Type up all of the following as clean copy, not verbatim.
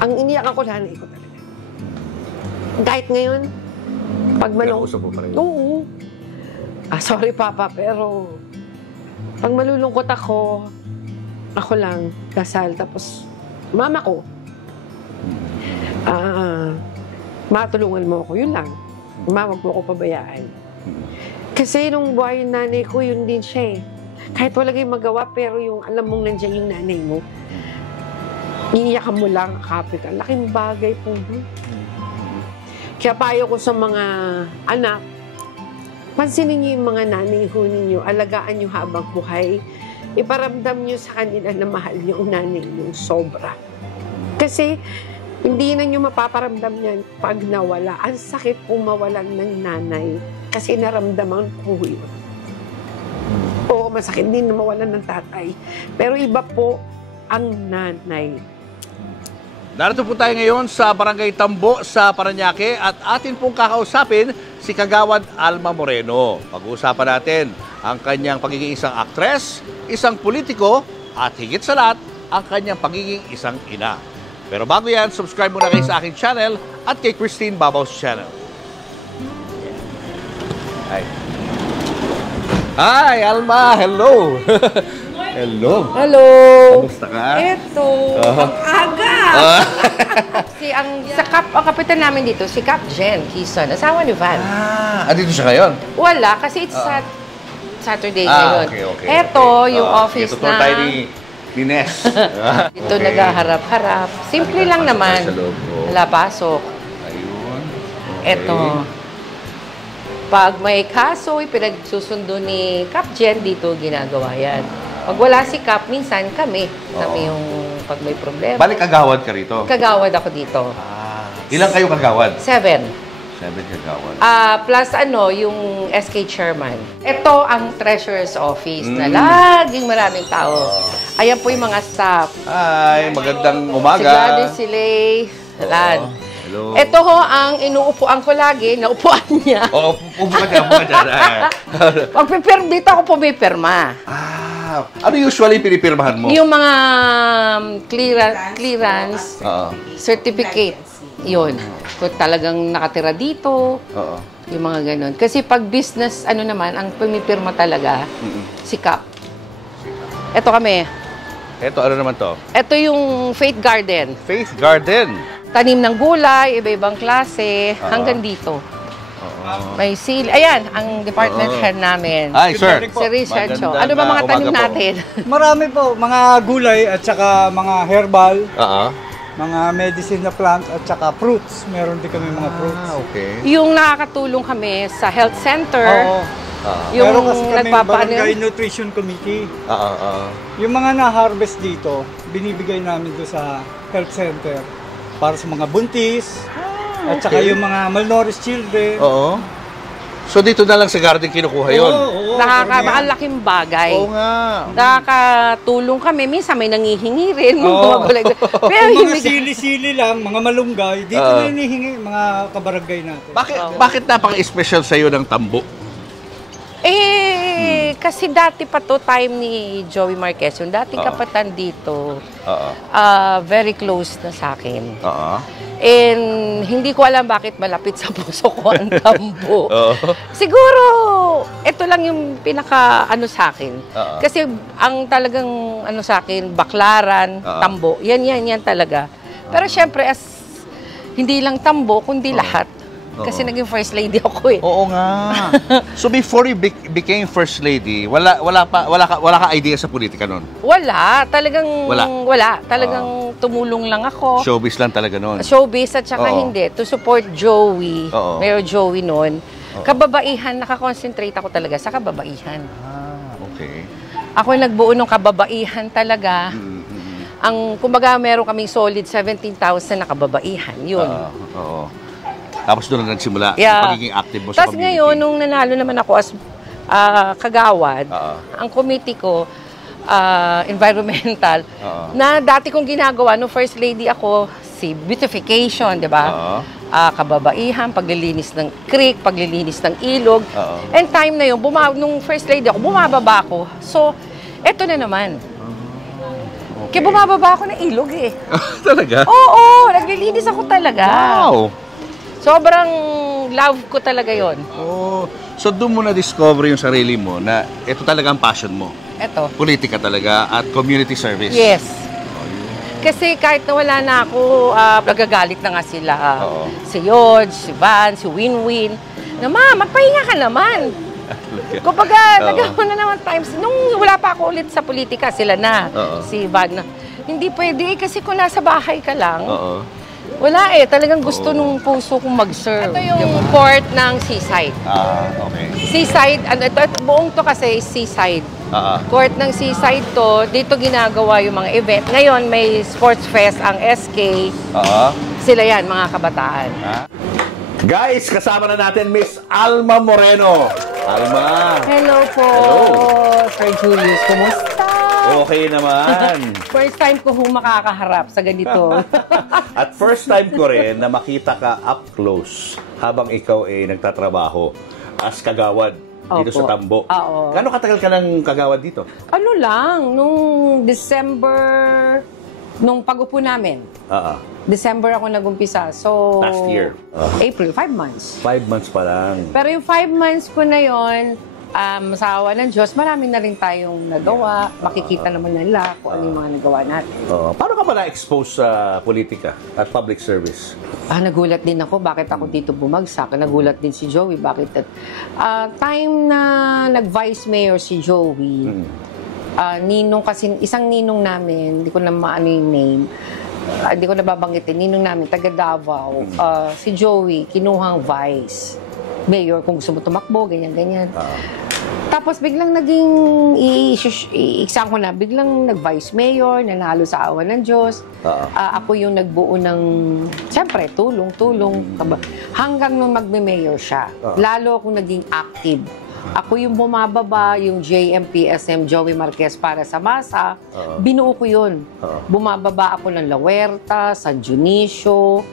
Ang iniyak ako, nanay ko talaga. Kahit ngayon, pag Kinausap mo pa rin? Oo. Sorry, Papa, pero pag malulungkot ako lang, dasal. Tapos, mama ko, matulungan mo ako. Yun lang. Wag mo ko pabayaan. Kasi nung buhay yung nanay ko, yun din siya eh. Kahit wala kayong magawa, pero yung alam mong nandiyan yung nanay mo, iiyakan mo lang, kapit. Ang laking bagay po. Kaya payo ko sa mga anak, pansinin niyo yung mga nanay ho ninyo, alagaan niyo habang buhay, iparamdam niyo sa kanila na mahal niyo ang nanay niyo sobra. Kasi hindi na niyo mapaparamdam yan pag nawala. Ang sakit po mawalan ng nanay kasi naramdaman ko yun. Oo, masakit din na mawalan ng tatay. Pero iba po ang nanay. Narito po tayo ngayon sa Barangay Tambo sa Parañaque at atin pong kakausapin si Kagawad Alma Moreno. Pag-uusapan natin ang kanyang pagiging isang aktres, isang politiko at higit sa lahat, ang kanyang pagiging isang ina. Pero bago yan, subscribe muna kayo sa aking channel at kay Christine Babaw's channel. Hi, Alma! Hello! Hello! Hello! Kamusta ka? Eto, ang aga! ang kapitan namin dito, si Cap Jen Quezon, asawa ni Van. Andito siya ngayon? Wala, kasi it's Saturday ngayon. Okay. Yung office tutor tayo ni Ness. Dito naghaharap-harap. Simple lang naman. Wala pasok. Ayun. Eto. Pag may kaso, pinagsusundo ni Cap Jen, dito ginagawa yan. Pag wala si Cap, minsan kami yung pag may problema. Balik kagawad ka rito? Kagawad ako dito. Ilang kayo kagawad? 7. 7 kagawad. Plus yung SK chairman. Ito ang treasurer's office na laging maraming tao. Ayan po yung mga staff. Hi, magandang umaga. Si Gladys, si Lay, Lad. Hello. Ito ho ang inuupuan ko lagi, naupuan niya. Upo ka dyan. Dito ako pumipirma. Ano usually pinipirmahan mo? Yung mga clearance, certificate. Yun. Kung talagang nakatira dito, yung mga ganun. Kasi pag business, naman, ang pumipirma talaga, si Cap. Ito kami. Ito, ano naman to? Ito yung Faith Garden. Faith Garden. Tanim ng gulay, iba-ibang klase, hanggang dito. May sili. Ayan, ang department head namin. Hi, sir. Si Richard Cho. Ano ba mga tanim natin? Marami po. Mga gulay at saka mga herbal. Mga medicine na plant at saka fruits. Meron din kami mga fruits. Okay. Yung nakakatulong kami sa health center. Yung meron kasi kami nagpapaano. Barangay Nutrition Committee. Yung mga na-harvest dito, binibigay namin doon sa health center para sa mga buntis. At saka yung mga malnourished children. So dito na lang sa garden kinukuha yun? Nakakalaking bagay. Oo nga. Nakakatulong kami. Minsan may nangihingi rin. Pero mga sili-sili lang, mga malunggay, dito na hinihingi mga kabarangay natin. Bakit napaka-special sa'yo ng Tambo? Kasi dati pa to time ni Joey Marquez, yung dating kapatan dito, very close na sa akin. And hindi ko alam bakit malapit sa puso ko ang Tambo. Siguro, ito lang yung pinaka-ano sa akin. Kasi ang talagang sa akin, Baklaran, Tambo, yan talaga. Pero syempre, hindi lang Tambo, kundi lahat. Kasi naging first lady ako eh. Oo nga. So before you became first lady, wala ka idea sa politika noon? Wala. Wala. Talagang tumulong lang ako. Showbiz lang talaga noon? Showbiz at saka hindi. To support Joey. Mayor Joey noon. Kababaihan, nakakonsentrate ako talaga sa kababaihan. Okay. Ako nagbuo ng kababaihan talaga. Kumbaga meron kaming solid 17,000 na kababaihan. Yun. Tapos doon na nagsimula yung pagiging active mo sa community. Tapos ngayon, nung nanalo naman ako as kagawad, ang committee ko, environmental, na dati kong ginagawa, nung first lady ako, si beautification, di ba? Kababaihan, paglilinis ng creek, paglilinis ng ilog. And time na yun, nung first lady ako, bumababa ako. So, eto na naman. Kaya bumababa ako ng ilog eh. Talaga? Oo, naglilinis ako talaga. Wow! Sobrang love ko talaga yon. Oh, so doon mo na-discover yung sarili mo na ito talaga ang passion mo. Eto. Politika talaga at community service. Yes. Kasi kahit na wala na ako, nagagalit na nga sila. Oo. Si Yodge, si Van, si Winwin. Na, Ma, magpahinga ka naman. Kumbaga, nagkaroon na naman times. Nung wala pa ako ulit sa politika, sila na. Oo. Si Van na. Hindi pwede kasi kung nasa bahay ka lang. Oo. Wala eh. Talagang gusto nung puso kong mag-serve. Ito yung port ng Seaside. Okay. Seaside, ito, buong to kasi is Seaside. Court ng Seaside to, dito ginagawa yung mga event. Ngayon, may sports fest ang SK. Sila yan, mga kabataan. Guys, kasama na natin Miss Alma Moreno. Alma. Hello po, Hello. Sir Julius. Kumusta? Okay naman. First time ko makakaharap sa ganito. At first time ko rin na makita ka up close habang ikaw ay nagtatrabaho as kagawad dito sa Tambo. Oo. Gano'ng katagal ka ng kagawad dito? Ano lang, nung December, nung pag-upo namin. December ako nag-umpisa. So, Last year. April, 5 months. 5 months pa lang. Pero yung 5 months ko na yon, sa awa ng Diyos, marami na rin tayong nagawa. Makikita naman nila kung ano yung mga nagawa natin. Paano ka ba na-expose sa politika at public service? Nagulat din ako bakit ako dito bumagsak. Nagulat din si Joey bakit. Time na nag-vice mayor si Joey, ninong kasi, isang ninong namin, hindi ko na maano yung name, hindi ko nababanggitin, ninong namin, taga Davao, si Joey, kinuhang vice mayor kung gusto mo tumakbo, ganyan-ganyan. Tapos biglang naging, i-exam ko na, biglang nag-vice mayor, nanalo sa awa ng Diyos. Ako yung nagbuo ng, siyempre, tulong. Hanggang nung magme-mayor siya, lalo akong naging active. Ako yung bumababa, yung JMPSM, Joey Marquez para sa masa, binuo ko yun. Bumababa ako ng La Huerta, San Dionisio,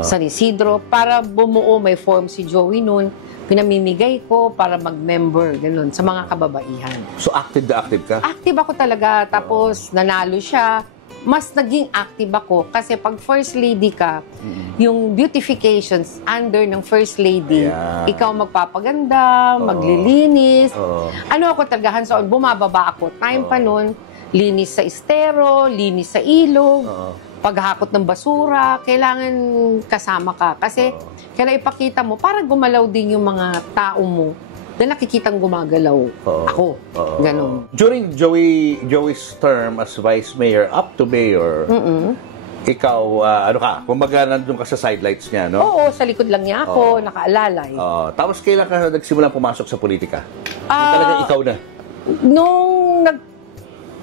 San Isidro, para bumuo, may form si Joey noon, pinamimigay ko para mag-member, ganun, sa mga kababaihan. So active na active ka? Active ako talaga, tapos nanalo siya. Mas naging active ako kasi pag first lady ka, yung beautifications under ng first lady, ikaw magpapaganda, maglilinis. Ano ako talaga, hands-on, bumababa ako. Time pa nun, linis sa estero, linis sa ilog, paghakot ng basura, kailangan kasama ka. Kasi kaya ipakita mo, para gumalaw din yung mga tao mo na nakikitang gumagalaw ako. Ganon. During Joey's term as vice mayor up to mayor, ikaw, ano ka, kumbaga nandun ka sa sidelights niya, no? Oo, sa likod lang niya ako, nakaalalay. Tapos kailan ka nagsimulang pumasok sa politika? Talaga ikaw na? Nung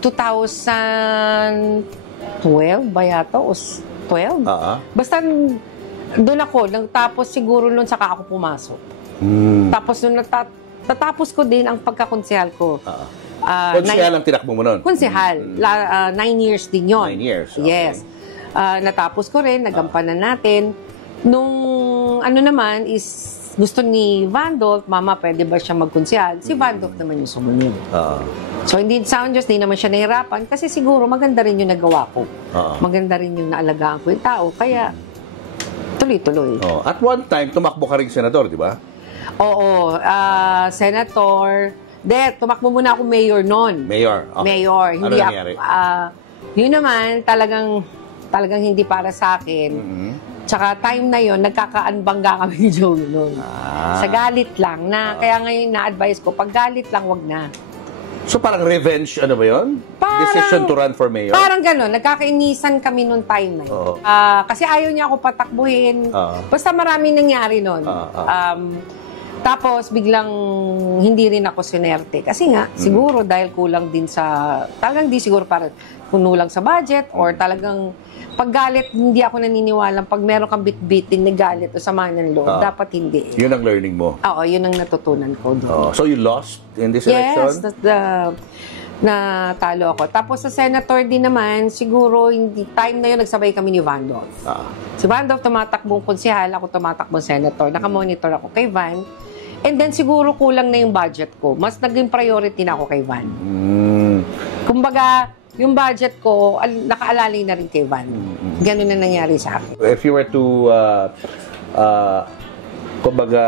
2012 ba yata? O 12? Basta doon ako, tapos siguro noon saka ako pumasok. Tapos nung natapos ko din ang pagkakonsehal ko. Konsehal ang tinakbo mo noon? Konsehal. 9 years din yon. 9 years, okay. Yes. Natapos ko rin, nagampanan natin. Nung ano naman is gusto ni Vandolph, Mama, pwede ba siya magkonsehal? Si Vandolph naman yung sumunod. So, hindi sa Diyos, hindi naman siya nahirapan kasi siguro maganda rin yung nagawa ko. Maganda rin yung naalagaan ko yung tao. Kaya, tuloy-tuloy. At one time, tumakbo ka rin senador, di ba? Oo. Senator. Tumakbo muna ako mayor noon. Mayor? Okay. Mayor. Ano Hindi nangyari? Yun naman, talagang hindi para sa akin. Tsaka time na yon nagkakaanbangga kami ni Joey noon. Sa galit lang. Kaya ngayon na-advise ko, pag galit lang, wag na. So parang revenge, ano ba yun? Decision to run for mayor? Parang gano'n. Nagkakainisan kami noon time na yun. Kasi ayaw niya ako patakbuhin. Basta maraming nangyari noon. Tapos biglang hindi rin ako sinerte. Kasi nga, siguro dahil kulang din sa, talagang di siguro para kunulang sa budget or talagang paggalit, hindi ako naniniwala. Pag meron kang bit-biting na galit o sama ng loob, dapat hindi. Yun ang learning mo? Oo, yun ang natutunan ko doon. So you lost in this election? Yes, natalo ako. Tapos sa senator din naman, siguro, time na yun, nagsabay kami ni Vandolph. Si Vandolph tumatakbong konsehal, ako tumatakbong senator. Nakamonitor ako kay Van. And then siguro kulang na yung budget ko. Mas naging priority na ako kay Van. Kumbaga, yung budget ko, nakaalalay na rin kay Van. Ganun na nangyari sa akin. If you were to, kumbaga,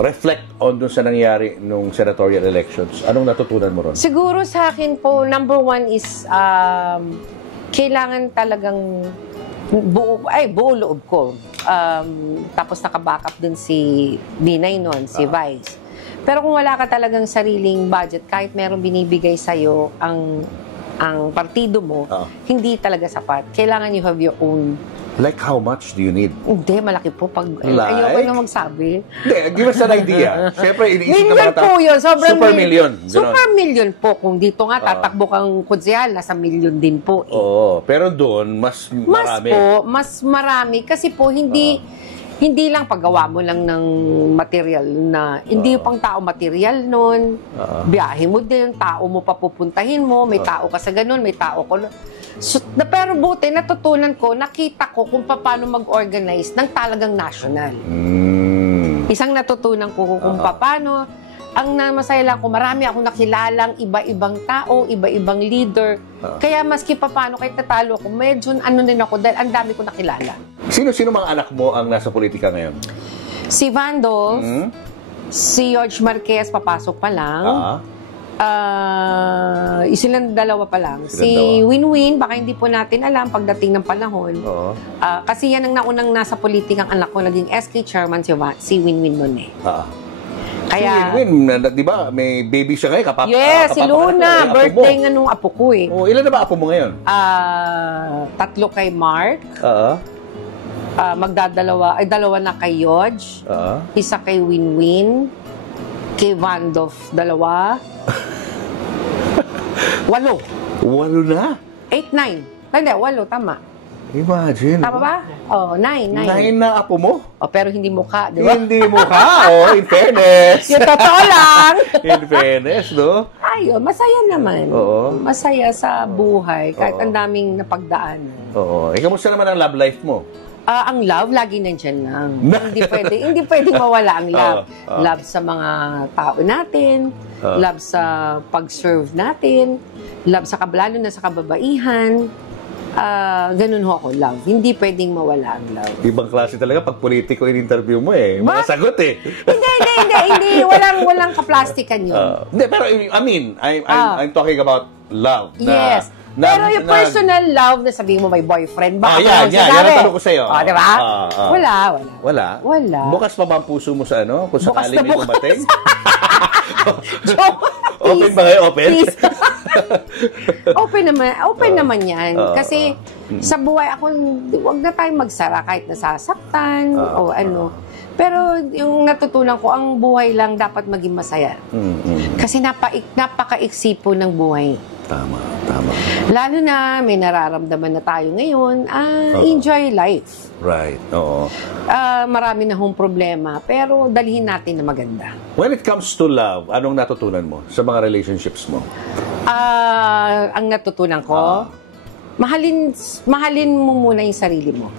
reflect on dun sa nangyari nung senatorial elections, anong natutunan mo ron? Siguro sa akin po, number one is, kailangan talagang buo loob ko. Tapos naka-backup din si Binay noon, si Vice. Pero kung wala ka talagang sariling budget, kahit meron binibigay sa'yo ang partido mo, hindi talaga sapat. Kailangan you have your own. Like how much do you need? Hindi, malaki po. Ayoko na magsabi. Hindi, give us an idea. Siyempre, iniisip ng Million mga po yun. Sobrang super million. Super million po. Kung dito nga, tatakbo kang kutsihal, nasa million din po. Oo, pero doon, mas marami. Mas marami. Kasi po, hindi lang paggawa mo lang ng material na, hindi pang tao material nun, biyahe mo din, tao mo papupuntahin mo, may tao ka sa ganun, may tao ko. So, pero buti, natutunan ko, nakita ko kung paano mag-organize ng talagang national. Isang natutunan ko kung paano, ang masaya lang ko, marami akong nakilalang iba-ibang tao, iba-ibang leader. Kaya maski paano kahit natalo ako, medyo din ako dahil ang dami ko nakilala. Sino mga anak mo ang nasa politika ngayon? Si Vandolph, si George Marquez, papasok pa lang. Silang dalawa pa lang. Si Winwin, baka hindi po natin alam pagdating ng panahon. Kasi yan ang naunang nasa politikang anak ko, naging SK chairman si Winwin nun eh. Kaya, si Winwin, di ba, may baby siya ngayon? Yes, si Luna. Birthday nga nung apo ko eh. Ilan na ba apo mo ngayon? 3 kay Mark. Dalawa na kay Yodge. Isa kay Winwin. Kay Vandolph, 2. 8. 8 na? 8, 9. Hindi, 8, tama. Imagine. Tama ba? 9. 9 na apo mo? Pero hindi mukha, di ba? Hindi mukha, in fairness. Yung totoo lang. In fairness, no? Ayun, masaya naman. Oo. Masaya sa buhay, kahit ang daming napagdaanan. Oo. Kamusta naman ang love life mo? Ang love, lagi nandyan lang. Hindi pwedeng mawala ang love. Love sa mga tao natin, love sa pag-serve natin, love lalo na sa kababaihan. Ganun ho ako, love. Hindi pwedeng mawala ang love. Ibang klase talaga pag politiko in-interview mo eh. Mga sagot eh. Hindi. Walang kaplastikan yun. Hindi, pero I mean, I'm talking about love. Yes. Pero yung personal love na sabihin mo may boyfriend ba? Yan ang tanong ko sa'yo. Di ba? Wala? Bukas pa ba ang puso mo sa ano? Kung sakaling may dumating? Open ba kayo? Open? Open naman yan. Kasi sa buhay ako, huwag na tayong magsara kahit nasasaktan o ano. Pero yung natutunan ko, ang buhay lang dapat maging masaya. Kasi napaka-iksi po ng buhay. Tama. Lalo na may nararamdaman na tayo ngayon, enjoy life. Right, oo. Marami na hong problema, pero dalhin natin na maganda. When it comes to love, anong natutunan mo sa mga relationships mo? Ang natutunan ko, mahalin mo muna yung sarili mo.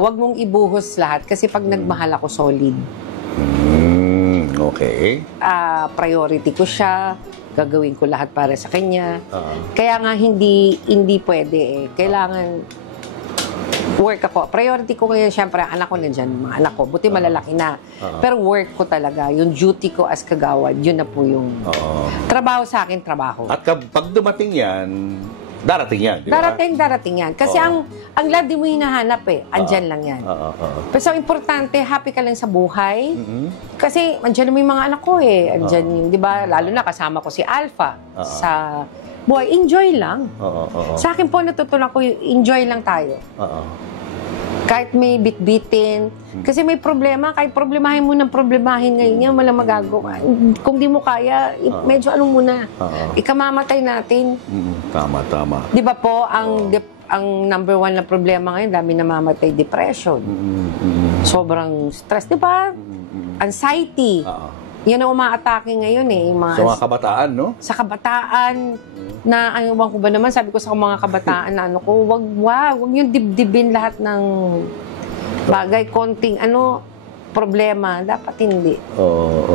Huwag mong ibuhos lahat kasi pag nagmahal ako, solid. Okay. Priority ko siya. Gagawin ko lahat para sa kanya. Kaya nga hindi pwede eh. Kailangan work ako. Priority ko ngayon, syempre, ang anak ko nandyan, mga anak ko. Buti malalaki na. Pero work ko talaga. Yung duty ko as kagawad, yun na po yung trabaho sa akin, trabaho. At pag dumating yan, darating yan, di ba? Darating yan. Kasi ang love di mo hinahanap eh. Andyan lang yan. Pero so, importante, happy ka lang sa buhay. Kasi andyan naman yung mga anak ko eh. Andyan yung, di ba, lalo na kasama ko si Alpha sa buhay. Enjoy lang. Sa akin po, natutunan ko, enjoy lang tayo. Kahit may bitbitin. Kasi may problema, kahit problemahin mo ng problemahin ngayon, yan, walang magagawa. Kung di mo kaya, medyo anong muna. Ikamamatay natin. Tama. Di ba po, ang number 1 na problema ngayon, dami namamatay, depression. Sobrang stress, di ba? Anxiety. Yan ang umaatake ngayon eh. Sa mga kabataan, no? Sa kabataan, na aywan ko ba naman, sabi ko sa mga kabataan na wag yung dibdibin lahat ng bagay, konting problema, dapat hindi.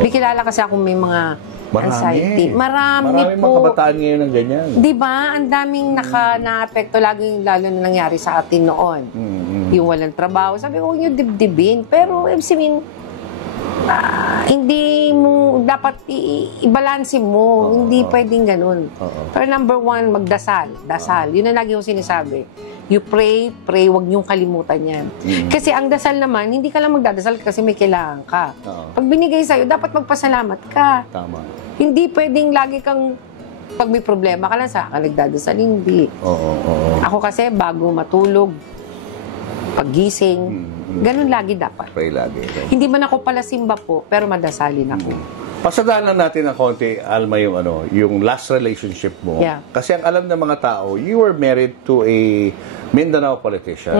May kilala kasi ako may mga Anxiety. Marami Maraming mga po. kabataan ngayon ng ganyan. Di ba? Ang daming na-apekto, lalo na nangyari sa atin noon. Yung walang trabaho. Sabi ko, huwag nyo dibdibin. Pero, hindi mo, dapat i-balanse mo. Hindi pwedeng ganun. Pero number one, magdasal. Dasal. Yun ang lagi yung sinasabi. You pray, huwag niyong kalimutan yan. Kasi ang dasal naman, hindi ka lang magdadasal kasi may kailangan ka. Pag binigay sa'yo, dapat magpasalamat ka. Tama. Hindi pwedeng lagi kang, pag may problema ka lang sa akin, nagdadasal. Hindi. Ako kasi, bago matulog, paggising, ganun lagi dapat. Pray lagi. Hindi man ako pala simba po, pero madasalin ako. Pasadaanan natin ng konti, Alma, yung last relationship mo. Yeah. Kasi ang alam ng mga tao, you were married to a Mindanao politician.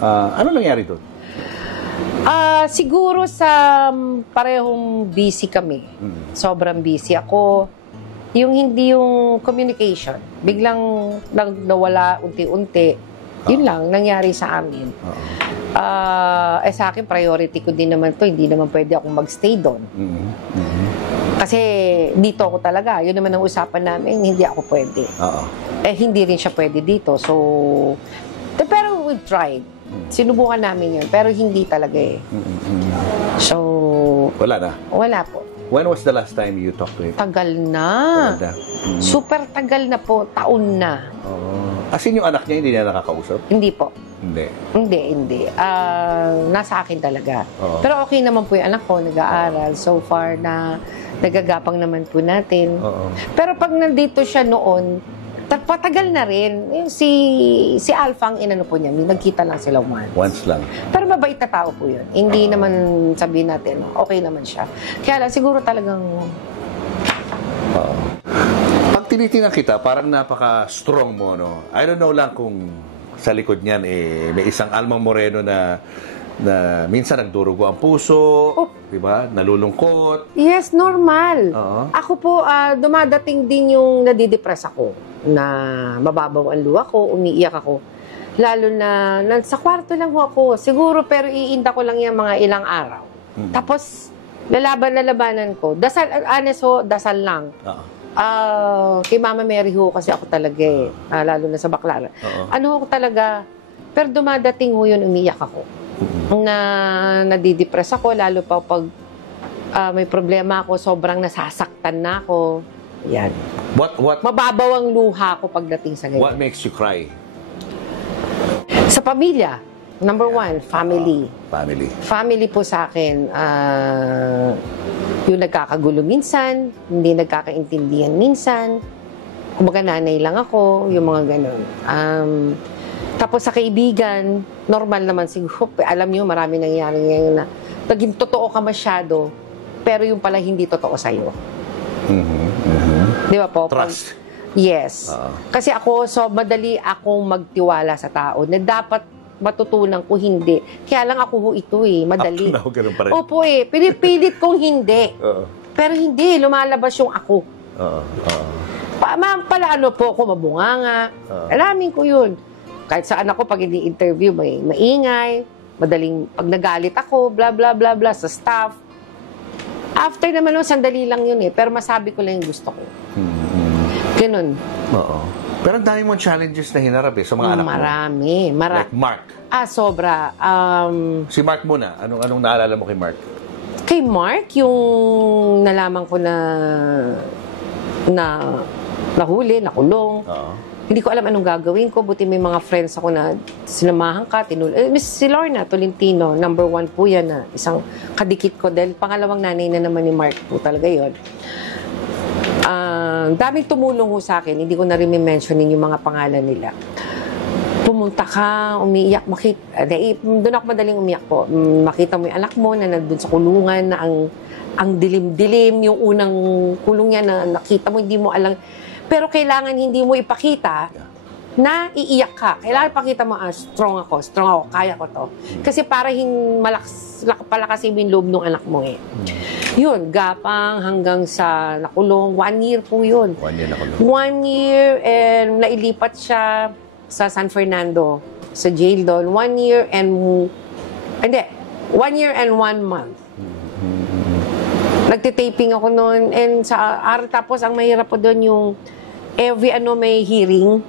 Ano nangyari doon? Siguro sa parehong busy kami. Sobrang busy ako. Hindi yung communication. Biglang nawala unti-unti. Yun lang, nangyari sa amin. Sa akin, priority ko din naman to. Hindi naman pwede akong magstay doon. Kasi dito ako talaga. Yun naman ang usapan namin, hindi ako pwede. Hindi rin siya pwede dito. So, pero we tried. Sinubukan namin yun. Pero hindi talaga eh. So, wala na? Wala po. When was the last time you talked to him? Tagal na. Super tagal na po. Taon na. As in, yung anak niya, hindi niya nakakausap? Hindi po. Hindi. Nasa akin talaga. Pero okay naman po yung anak ko, nag-aaral. So far na nagagapang naman po natin. Pero pag nandito siya noon, patagal na rin. Yung si Alpha ang inano po niya, nagkita lang sila once lang. Pero mabait na tao po yun. Hindi naman sabihin natin, okay naman siya. Kaya lang, siguro talagang... Pag tinitingnan kita, parang napaka-strong mo, no? I don't know lang kung sa likod niyan, may isang Alma Moreno na minsan nagdurugo ang puso, di ba? Nalulungkot. Yes, normal. Ako po, dumadating din yung nadidepress ako, na mababaw ang luha ko, umiiyak ako. Lalo na sa kwarto lang ako. Siguro, pero iinda ko lang yan mga ilang araw. Tapos, lalaban ko. Dasal, dasal lang. Kay Mama Mary ho kasi ako talaga lalo na sa Baclaran. Ano ako talaga, pero dumadating ho yun, umiyak ako. Nadidepress ako, lalo pa pag may problema ako, sobrang nasasaktan na ako. Yan. What? Mababaw ang luha ko pagdating sa ganyan. What makes you cry? Sa pamilya. Number one, family. Family po sa akin, yung nagkakagulo minsan, hindi nagkakaintindihan minsan, kumbaga nanay lang ako, yung mga ganun. Tapos sa kaibigan, normal naman siguro, alam niyo marami nangyayari ngayon na naging totoo ka masyado, pero yung pala hindi totoo sa'yo. Di ba po? Trust. Yes. Kasi ako, madali akong magtiwala sa tao na dapat matutunan ko hindi. Kaya lang ako ito madali. Ganun pa rin. Opo pinipilit kong hindi. Pero hindi, lumalabas yung ako. Pala po ako mabunganga. Alamin ko yun. Kahit saan ako pag ini-interview, may maingay, madaling, pag nagalit ako, bla bla bla bla sa staff. After naman sandali lang yun pero masabi ko lang yung gusto ko. Ganun. Pero ang dami mong challenges na hinarap sa mga anak mo. Marami. Like Mark. Sobra. Si Mark muna. Anong naalala mo kay Mark? Kay Mark, yung nalaman ko na nahuli, nakulong. Hindi ko alam anong gagawin ko. Buti may mga friends ako na sinamahan ka, si Lorna Tolentino, number 1 po yan na isang kadikit ko. Dahil pangalawang nanay na naman ni Mark po talaga yun. Daming tumulong ho sa akin. Hindi ko na rin mentionin yung mga pangalan nila. Pumunta ka, umiiyak, doon ako madaling umiyak po. Makita mo yung anak mo na nandun sa kulungan, na ang dilim-dilim, yung unang kulong niya na nakita mo, hindi mo alam. Pero kailangan hindi mo ipakita na iiyak ka. Kailangan ipakita mo, strong ako, kaya ko to. Kasi para palakasin mo yung loob ng anak mo Yun, gapang hanggang sa nakulong. 1 year po yun. 1 year nakulong. 1 year and nailipat siya sa San Fernando, sa jail doon. 1 year and 1 month. Nagtitaping ako noon. And tapos ang mahirap po doon yung every may hearing.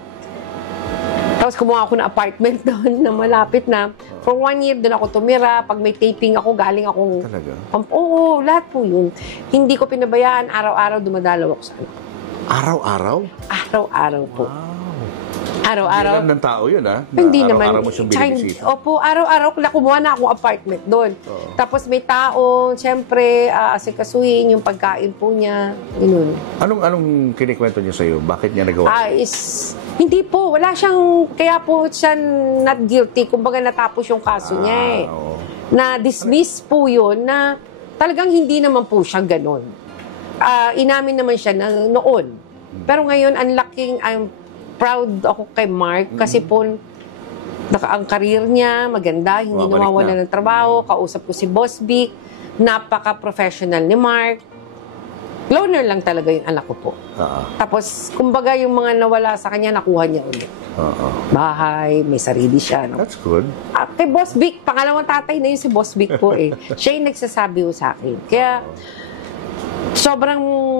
Tapos kumuha ako ng apartment doon na malapit na. For 1 year doon ako tumira. Pag may taping ako, galing akong... Talaga? Oo, lahat po yun. Hindi ko pinabayaan. Araw-araw dumadalaw ako sa anak. Araw-araw? Araw-araw po. Wow. Araw-araw. Hindi ng tao yun, ha? Hindi naman. Araw-araw mo siyang binibisita. Opo, araw-araw kumuha na akong apartment doon. Oo. Tapos may tao, siyempre, asikasuhin yung pagkain po niya. Ganun. Anong kinikwento niya sa'yo? Bakit niya nagawa? Hindi po. Wala siyang, kaya po siya not guilty. Kumbaga natapos yung kaso niya Oo. Na-dismiss po yun na talagang hindi naman po siya ganun. Inamin naman siya na noon. Pero ngayon, I'm proud ako kay Mark kasi po ang career niya maganda, hindi Babalik nawawala na. ng trabaho. Kausap ko si Boss Vic, napaka-professional ni Mark. Loner lang talaga yung anak ko po. Tapos, kumbaga yung mga nawala sa kanya, nakuha niya ulit. Bahay, may sarili siya. No? That's good. Kay Boss Vic, pangalawang tatay na yun si Boss Vic po Siya yung nagsasabi ko sa akin. Kaya,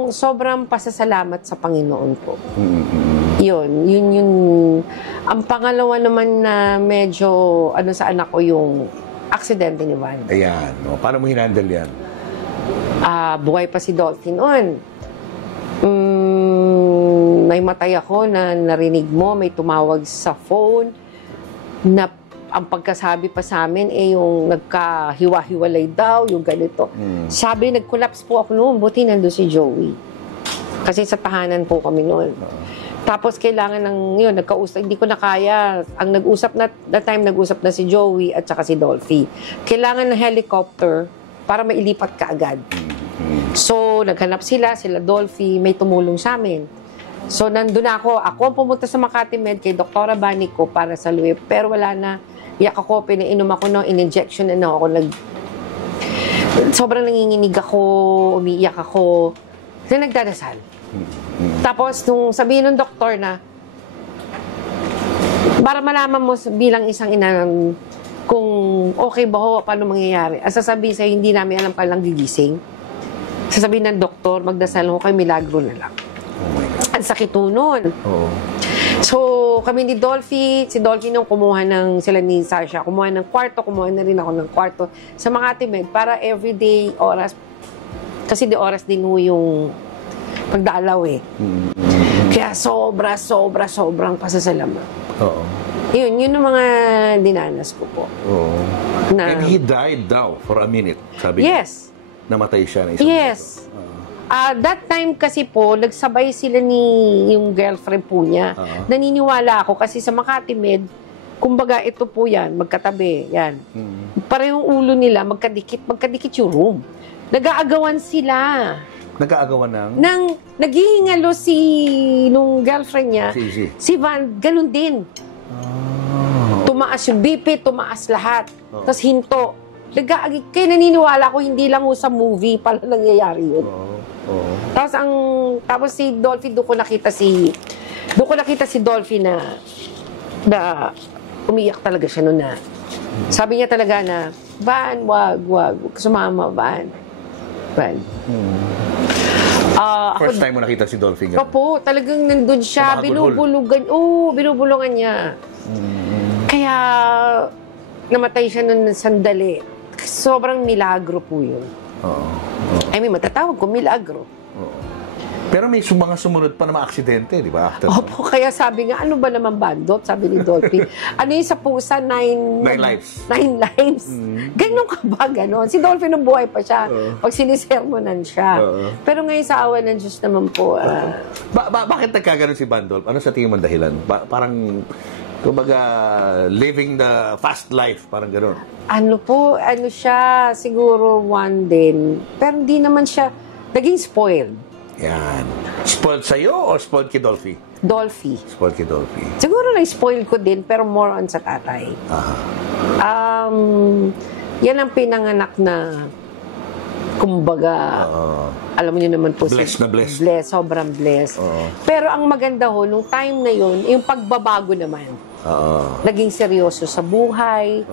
sobrang pasasalamat sa Panginoon po. Yun. Ang pangalawa naman na medyo, sa anak ko, yung aksidente ni Van. Ayan. O, paano mo hinandle yan? Buhay pa si Dolphin noon. May matay ako na narinig mo, may tumawag sa phone na ang pagkasabi pa sa amin yung nagkahiwa-hiwalay daw, yung ganito. Sabi, nag-collapse po ako noon, buti nandun si Joey. Kasi sa tahanan po kami noon. Tapos kailangan nagkausap, hindi ko na kaya. Ang nag-usap that time nag-usap na si Joey at saka si Dolphy. Kailangan ng helicopter para mailipat ka agad. So, naghanap sila Dolphy, may tumulong sa amin. So, nandun ako. Ako ang pumunta sa Makati Med kay Dr. Abanico para sa Louis. Pero wala na. Iyak ako, pinainom ako in-injection ako. Sobrang nanginginig ako, umiiyak ako. Kasi nagdadasal. Tapos, nung sabihin ng doktor na, para malaman mo bilang isang ina kung okay ba ho, paano mangyayari. Ang sasabihin sa'yo, hindi namin alam ka lang gigising. Sasabihin ng doktor, magdasal ho kayo, milagro na lang. Oh my God. Ang sakit ho nun. Oo. So, kami ni Dolphy, si Dolphy nung kumuha sila ni Sasha, kumuha ng kwarto, kumuha na rin ako ng kwarto sa Makati Med para everyday oras, kasi di oras din ho yung pagdalaw Kaya sobrang pasasalamat. Oo. Yun ang mga dinanas ko po. Oo. And he died daw for a minute, sabi niya. Yes. Namatay siya na isang Yes. That time kasi po, nagsabay sila yung girlfriend po niya. Naniniwala ako kasi sa Makati Med, kumbaga ito po yan, magkatabi, yan. Parehong ulo nila, magkadikit yung room. Nag-aagawan sila. Nag-aagawan ng? Naghihingalo nung girlfriend niya, si Van, ganun din. Tumaas yung BP, tumaas lahat. Tapos hinto. Kaya naniniwala ko, hindi lang sa movie pala nangyayari yun. Tapos si Dolphy, doon ko nakita si Dolphy na umiyak talaga siya noon na. Sabi niya talaga na, Van, wag sumama, Van. First time mo nakita si Dolphy? Opo, talagang nandun siya, binubulungan niya. Kaya namatay siya noon sandali. Sobrang milagro po yun. May matatawag ko, milagro. Pero may mga sumunod pa na mga aksidente, di ba? Opo, kaya sabi nga, ano ba naman bandot? Sabi ni Dolphy. Ano yung sa pusa? 9 lives. 9 lives. Ganon ka ba? Ganon. Si Dolphy nung buhay pa siya. Pag sinisermonan siya. Pero ngayon sa awa ng Diyos naman po. Bakit nagkaganon si Bandolp? Ano sa tingin mo dahilan? Parang, kumbaga, living the fast life. Parang ganon. Ano siya, siguro one din. Pero hindi naman siya, naging spoiled. Yan. Spoiled sa'yo o spoiled kay Dolphy? Dolphy. Spoiled kay Dolphy. Siguro na-spoiled ko din, pero more on sa tatay. Yan ang pinanganak na, kumbaga, alam niyo naman po. Blessed na blessed. Sobrang blessed. Pero ang maganda ho, nung time na yun, yung pagbabago naman. Naging seryoso sa buhay.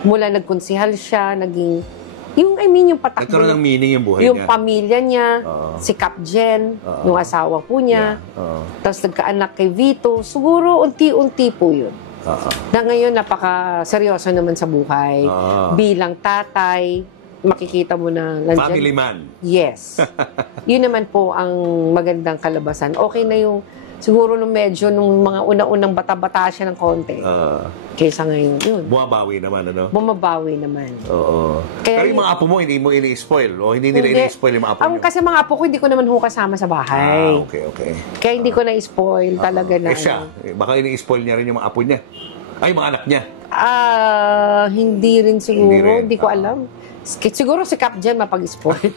Mula nagkonsihal siya, naging Yung, I mean, yung patakbo. Nagkaroon ng meaning yung buhay Yung niya. pamilya niya, Oo. si Cap Jen, Oo. yung asawa po niya, Yeah. Oo. tapos nagkaanak kay Vito. Siguro, unti-unti po yun. Oo. Na ngayon, napaka-seryoso naman sa buhay. Oo. Bilang tatay, makikita mo na nandiyan. Family man. Yes. Yun naman po ang magandang kalabasan. Okay na yung, siguro nung medyo, nung mga una-unang bata-bata siya ng konti. Kaysa ngayon, yun. Bumabawi naman, ano? Bumabawi naman. Oo. Kaya Pero yung mga apo mo, hindi mo ini-spoil? O hindi nila ini-spoil yung mga apo nyo? Kasi mga apo ko, hindi ko naman ho kasama sa bahay. Okay. Kaya hindi ko na-spoil talaga na. Siya, baka ini-spoil niya rin yung mga apo niya. Ay, mga anak niya. Hindi rin siguro. Hindi rin. Hindi ko alam. Siguro si Cap Jen mapag-spoil.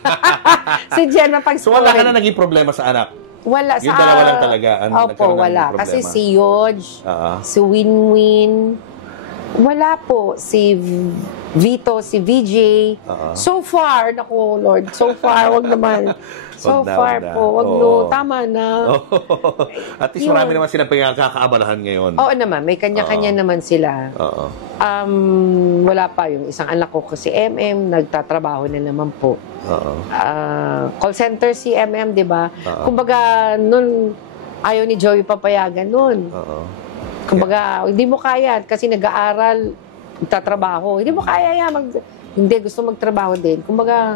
Si Jen So, mapag-spoil. wala ka na naging problema sa anak? Wala. Yung dalawa lang talaga ang Opo, nagkaroon ng wala. problema. Kasi si Yoj, si Winwin, wala po. Si Vito, si VJ. So far, naku Lord, so far, wag naman. So Wag na, far wag na. po, wag Oo. no, tama na. At least Yun. marami naman silang pinagkakaabalahan ngayon. Oo naman, may kanya-kanya naman sila. Oo. Wala pa yung isang anak ko kasi MM, nagtatrabaho na naman po. Oo. Call center si MM, di ba? Kumbaga, nun, ayaw ni Joey papayagan nun. Oo. Kumbaga, hindi mo kaya kasi nag-aaral, nagtatrabaho. Hindi mo kaya yan. Hindi, gusto magtrabaho din. Kumbaga,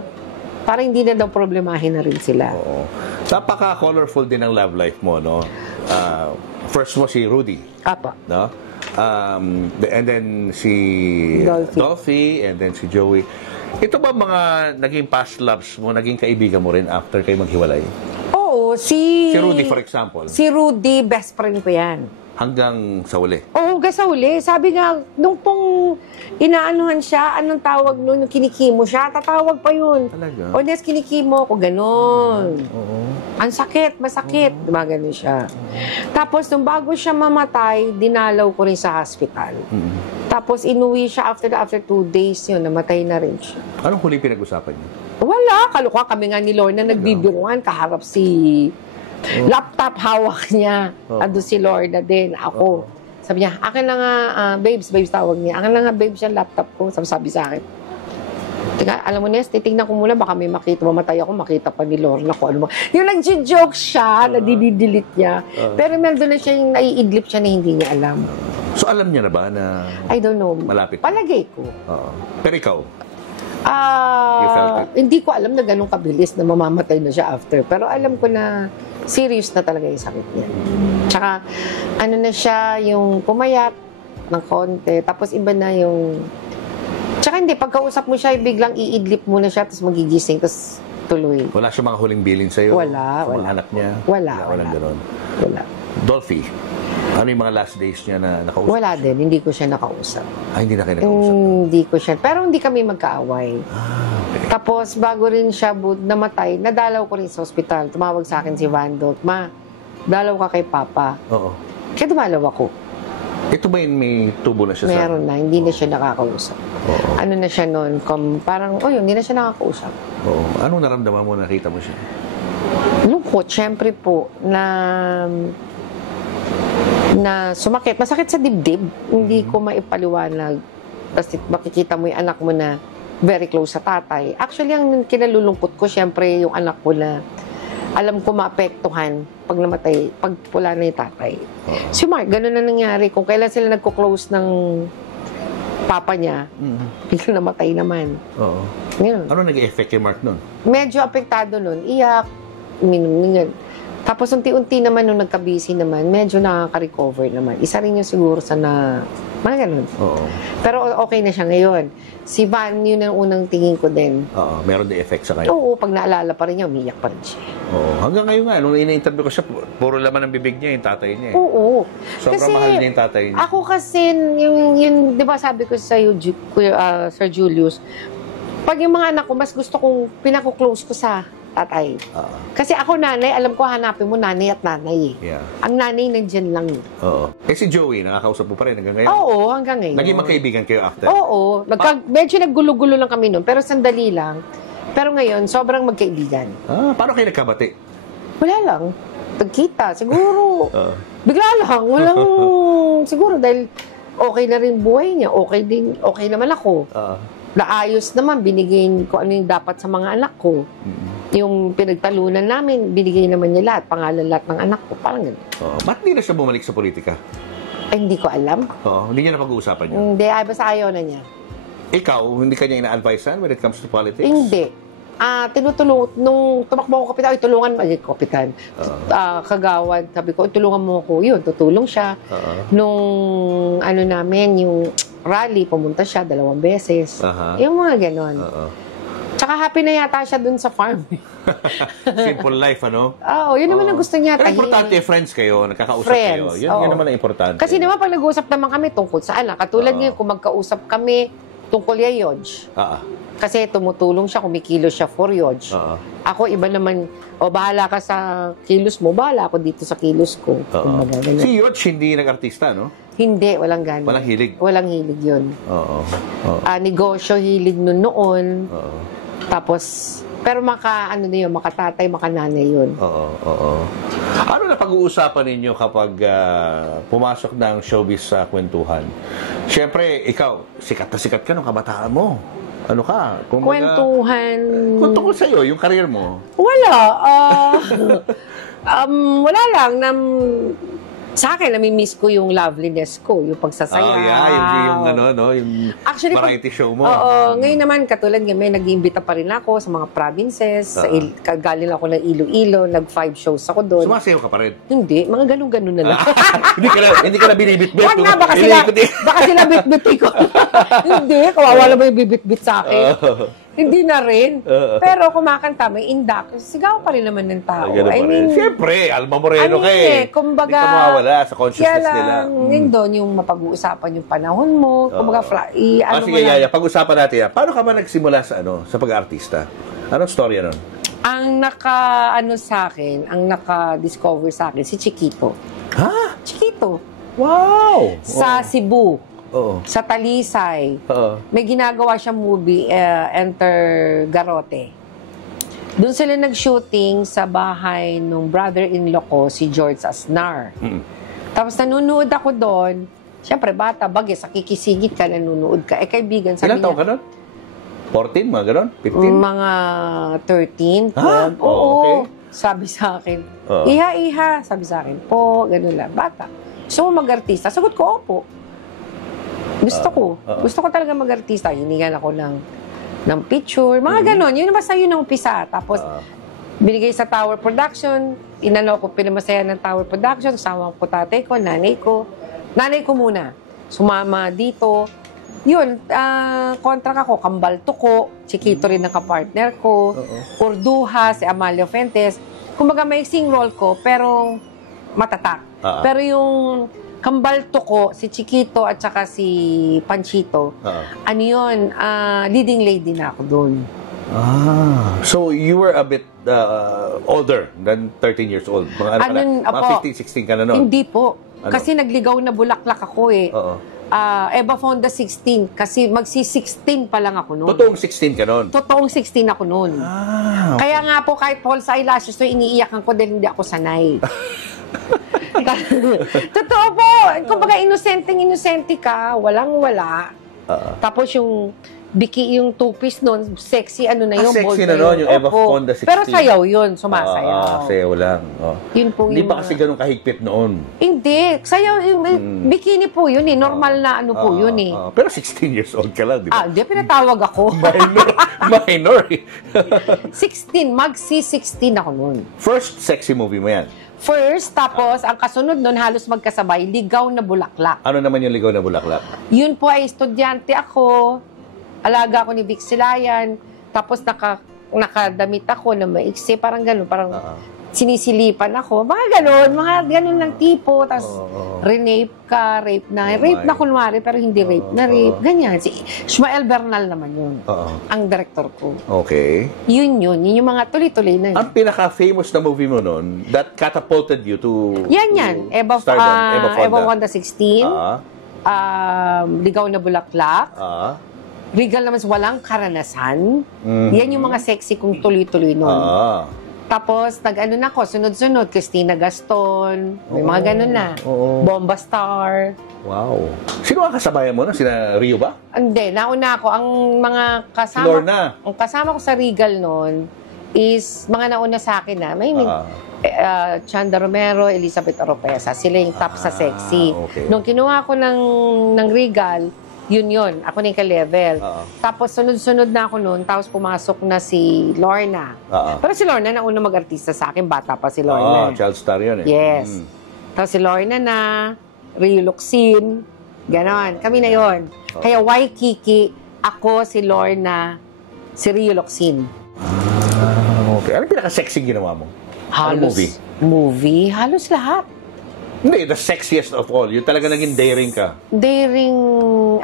parang hindi na daw problemahin na rin sila. Oo. Napaka-colorful din ang love life mo, no? First mo si Rudy, Apa. no? And then si Dolphy. Dolphy, and then si Joey. Ito ba mga naging past loves mo, naging kaibigan mo rin after kayo maghiwalay? Oo, si Si Rudy, for example, Si Rudy, best friend ko yan. hanggang sa uli. Oo, hanggang sa uli. Sabi nga, nung pong inaanuhan siya, anong tawag nun, yung kinikimo siya, tatawag pa yun. Talaga? O, Nes, kinikimo ko, ganon. Oo. Ang sakit, masakit. Diba, ganon siya. Tapos, nung bago siya mamatay, dinalaw ko rin sa hospital. Tapos, inuwi siya after 2 days yun, namatay na rin siya. Anong huli pinag-usapan niyo? Wala, kalukwa kami nga ni Lorna, nagbibiruan, kaharap si laptop hawak niya. Ando si Lorna din, ako. Sabi niya, akin na nga, babes tawag niya. Akin na nga, babes, yung laptop ko. Sabi sa akin. Teka, alam mo, Nes, titignan ko muna, baka may makita, mamatay ako, makita pa ni Lorna ko. Ano mo. Yung nag-joke siya, nadididelete niya. Pero meron na siya yung naiidlip siya na hindi niya alam. So, alam niya na ba na I don't know. malapit? Palagay ko. Oo. Pero ikaw? You felt it? Hindi ko alam na ganun kabilis na mamamatay na siya after. Pero alam ko na serious na talaga yung sakit niya. Tsaka, ano na siya, yung pumayat ng konti. Tapos iba na yung... Tsaka hindi, pagkausap mo siya, biglang iidlip mo na siya, tapos magigising, tapos tuloy. Wala siya mga huling bilin sa'yo? Wala, sa mga wala. anak niya? Wala. Ganun. Wala. Dolphy, ano yung mga last days niya na nakausap? Wala din, hindi ko siya nakausap. Hindi na kayo nakausap? Hindi ko siya. Pero hindi kami magkaaway. Okay. Tapos, bago rin siya namatay, nadalaw ko rin sa ospital. Tumawag sa akin si Vandot, Ma, dalaw ka kay Papa. Oo. Kaya dumalaw ako. Ito ba yung may tubo na siya Meron na, hindi na siya nakakausap. Oo. Ano na siya noon, parang, hindi na siya nakakausap. Oo. Anong naramdaman mo nakita mo siya? Lungkot, syempre po, na sumakit. Masakit sa dibdib. Hindi ko maipaliwanag. Kasi makikita mo yung anak mo na very close sa tatay. Actually, ang kinalulungkot ko, syempre, yung anak ko na alam ko maapektuhan pag namatay, pag wala na yung tatay. Si Mark, ganun na nangyari. Kung kailan sila nagko-close ng papa niya, biglang namatay naman. Oo. Ngayon, Ano nag-effect kay Mark nun? medyo apektado nun. Iyak, minum. Tapos unti-unti naman nung nagka-busy naman, medyo nakaka-recover naman. Isa rin yung siguro sa mga ganun. Oo. Pero okay na siya ngayon. Si Van, yun ang unang tingin ko din. Oo. Meron din effect sa kanya? Oo, pag naalala pa rin niya, umiyak pa rin siya. Oo. Hanggang ngayon nga, nung ina-interview ko siya, puro laman ng bibig niya yung tatay niya. Oo. Sobrang mahal niya yung tatay niya. Ako kasi, yung di ba sabi ko sa Sir Julius, pag yung mga anak ko, mas gusto kong pinako-close ko sa tatay. Kasi ako nanay, alam ko hanapin mo nanay at nanay eh. Yeah. Ang nanay nandyan lang. Oo. Si Joey, nakakausap mo pa rin hanggang ngayon? Oo, hanggang ngayon. Naging magkaibigan kayo after? Oo. Medyo naggulo-gulo lang kami noon, pero sandali lang. Pero ngayon, sobrang magkaibigan. Paano kayo nagkabati? Wala lang. Nagkita, siguro. Bigla lang. Walang, siguro dahil okay na rin buhay niya. Okay naman ako. naayos naman, binigay ko ano yung dapat sa mga anak ko. Yung pinagtalunan namin, binigay naman niya lahat, pangalan lahat ng anak ko, parang gano'n. Ba't hindi na siya bumalik sa politika? Ay, hindi ko alam. Hindi niya na pag-uusapan yun. Hindi, basta ayaw na niya. Ikaw, hindi ka niya ina-advisean when it comes to politics? Hindi. Tinutulong, nung tumakbo ako kapitan, tulungan, kapitan, kagawad, sabi ko, tulungan mo ako, yun, tutulong siya. Nung, namin, yung rally, pumunta siya 2 beses. Yung mga ganon. Tsaka happy na yata siya dun sa farm. Simple life, ano? Oo, yun naman ang gusto niya. Pero importante, friends kayo, nagkakausap kayo. Yan naman ang importante. Kasi naman, pag nag-uusap naman kami tungkol sa anak, katulad ngayon, kung magkausap kami tungkol kay Yodge. Kasi tumutulong siya, kumikilos siya for Yodge. Ako, iba naman, bahala ka sa kilos mo, bahala ako dito sa kilos ko. Si Yodge, hindi nag-artista, no? Hindi, walang gano'n. Walang hilig? Walang hilig yun. Negosyo, hilig noon. Tapos, pero makatatay, makananay yun. Ano na pag-uusapan ninyo kapag pumasok ng showbiz sa kwentuhan? Siyempre, ikaw, sikat na sikat ka nung kabataan mo. Ano ka? Kwentuhan. Kung tungkol sa'yo, yung career mo? Wala. Wala lang. Sa akin, nami-miss ko yung loveliness ko, yung pagsasayaw. Yung actually, variety show mo. Ngayon naman, katulad nga, may nag-iimbita pa rin ako sa mga provinces. Galing ako ng Iloilo, nag-5 shows ako doon. Sumasayaw ka pa rin? Hindi, mga ganun-ganun na lang. Hindi ka na binibit-bit. Wag na, baka sila bit-bitin ko. Hindi, kawawa naman yung bibit-bit sa akin. Hindi na rin. Pero kumakanta, may indak. Sigaw pa rin naman ng tao. Siyempre, Alma Moreno ka eh. Kumbaga, hindi ka mawawala sa consciousness nila. Yun doon, yung mapag-uusapan yung panahon mo. Kumbaga, sige, Yaya, pag-usapan natin yan. Paano ka ba nagsimula sa pag-artista? Anong storya nun? Ang naka-discover sa akin, si Chiquito. Ha? Chiquito. Wow! Sa Cebu. Oo. Sa Talisay. May ginagawa siyang movie, Enter Garote. Doon sila nag-shooting sa bahay ng brother-in-law ko, si George Asnar. Tapos nanonood ako doon. Siyempre, bata, bagay, sa kikisigit ka, nanonood ka. Kaibigan, sabi niya. Ilan taon ka doon? 14, mga gano'n? 15? Mga 13, 12. Oo. Okay. Sabi sa akin, iha, sabi sa akin, po, gano'n lang, bata. Gusto mo mag-artista? Sagot ko, opo. Gusto ko talaga mag-artista. Hiningan ako ng picture. Mga ganon. Yun basta yun ang umpisa. Tapos, binigay sa Tower Production. Pinamasaya ng Tower Production. Kasama ko tatay ko, nanay ko. Nanay ko muna. Sumama dito. Yun, contract ako. Kambal Tuko. Chiquito rin ang kapartner ko. Urduha, si Amalia Fuentes. Kumbaga, may sing role ko, pero matatak. Pero yung Kambal Tuko, si Chiquito at saka si Panchito, leading lady na ako doon. So you were a bit older than 13 years old. Mga 15, 16 ka na noon? Hindi po. Kasi nagligaw na bulaklak ako eh. Eva Fonda 16. Kasi magsi-16 pa lang ako noon. Totoong 16 ka noon? Totoong 16 ako noon. Okay. Kaya nga po, kahit false eyelashes, iniiyakan ko dahil hindi ako sanay. Totoo po. Kumbaga, inosente ka, walang-wala. Tapos yung two-piece nun, sexy, sexy na nun, yung Eva Fonda 16. Pero sayaw yun, sumasayaw. Sayaw lang. Yun po hindi pa kasi ganun kahigpit noon. Hindi. Sayaw, bikini po yun eh. Normal na po yun eh. Pero 16 years old ka lang, di ba? Hindi, pinatawag ako. Minor. 16, magsi-16 ako nun. First sexy movie mo yan? First, tapos ang kasunod nun, halos magkasabay, Ligaw na Bulaklak. Ano naman yung Ligaw na Bulaklak? Yun po ay estudyante ako, alaga ako ni Vic Silayan, tapos nakadamit ako na maiksi, parang gano'n, parang sinisilipan ako, mga gano'n lang tipo, tapos rape na kunwari, pero hindi rape na rape, ganyan. Si Ishmael Bernal naman yun, ang director ko. Okay. Yun yung mga tuloy-tuloy na yun. Ang pinaka-famous na movie mo nun, that catapulted you to Yan. Eva Fonda 16, Ligaw na Bulaklak, Regal naman Walang Karanasan. Yan yung mga sexy kong tuloy-tuloy nun. Tapos, nag-ano na ako, sunod-sunod, Cristina Gaston, may mga ganun na. Oo. Bomba Star. Wow. Sino ang kasabayan mo na? Sina Rio ba? Hindi, nauna ako. Ang mga Si kasama, Lorna. ang kasama ko sa Regal noon is mga nauna sa akin na. May Chanda Romero, Elizabeth Oropesa. Sila yung top sa sexy. Okay. Nung kinuha ko ng Regal, yun. Ako na yung ka-level. Tapos sunod-sunod na ako noon. Tapos pumasok na si Lorna. Pero si Lorna na una mag-artista sa akin. Bata pa si Lorna. Child star yun eh. Yes. Tapos si Lorna na, Rio Locsin, ganon. Kami na yon. Kaya Waikiki, ako, si Lorna, si Rio Locsin. Okay. Ano pinaka-sexy ginawa mo? Halos, movie? Movie? Halos lahat. Hindi, the sexiest of all. Yung talaga naging daring ka. Daring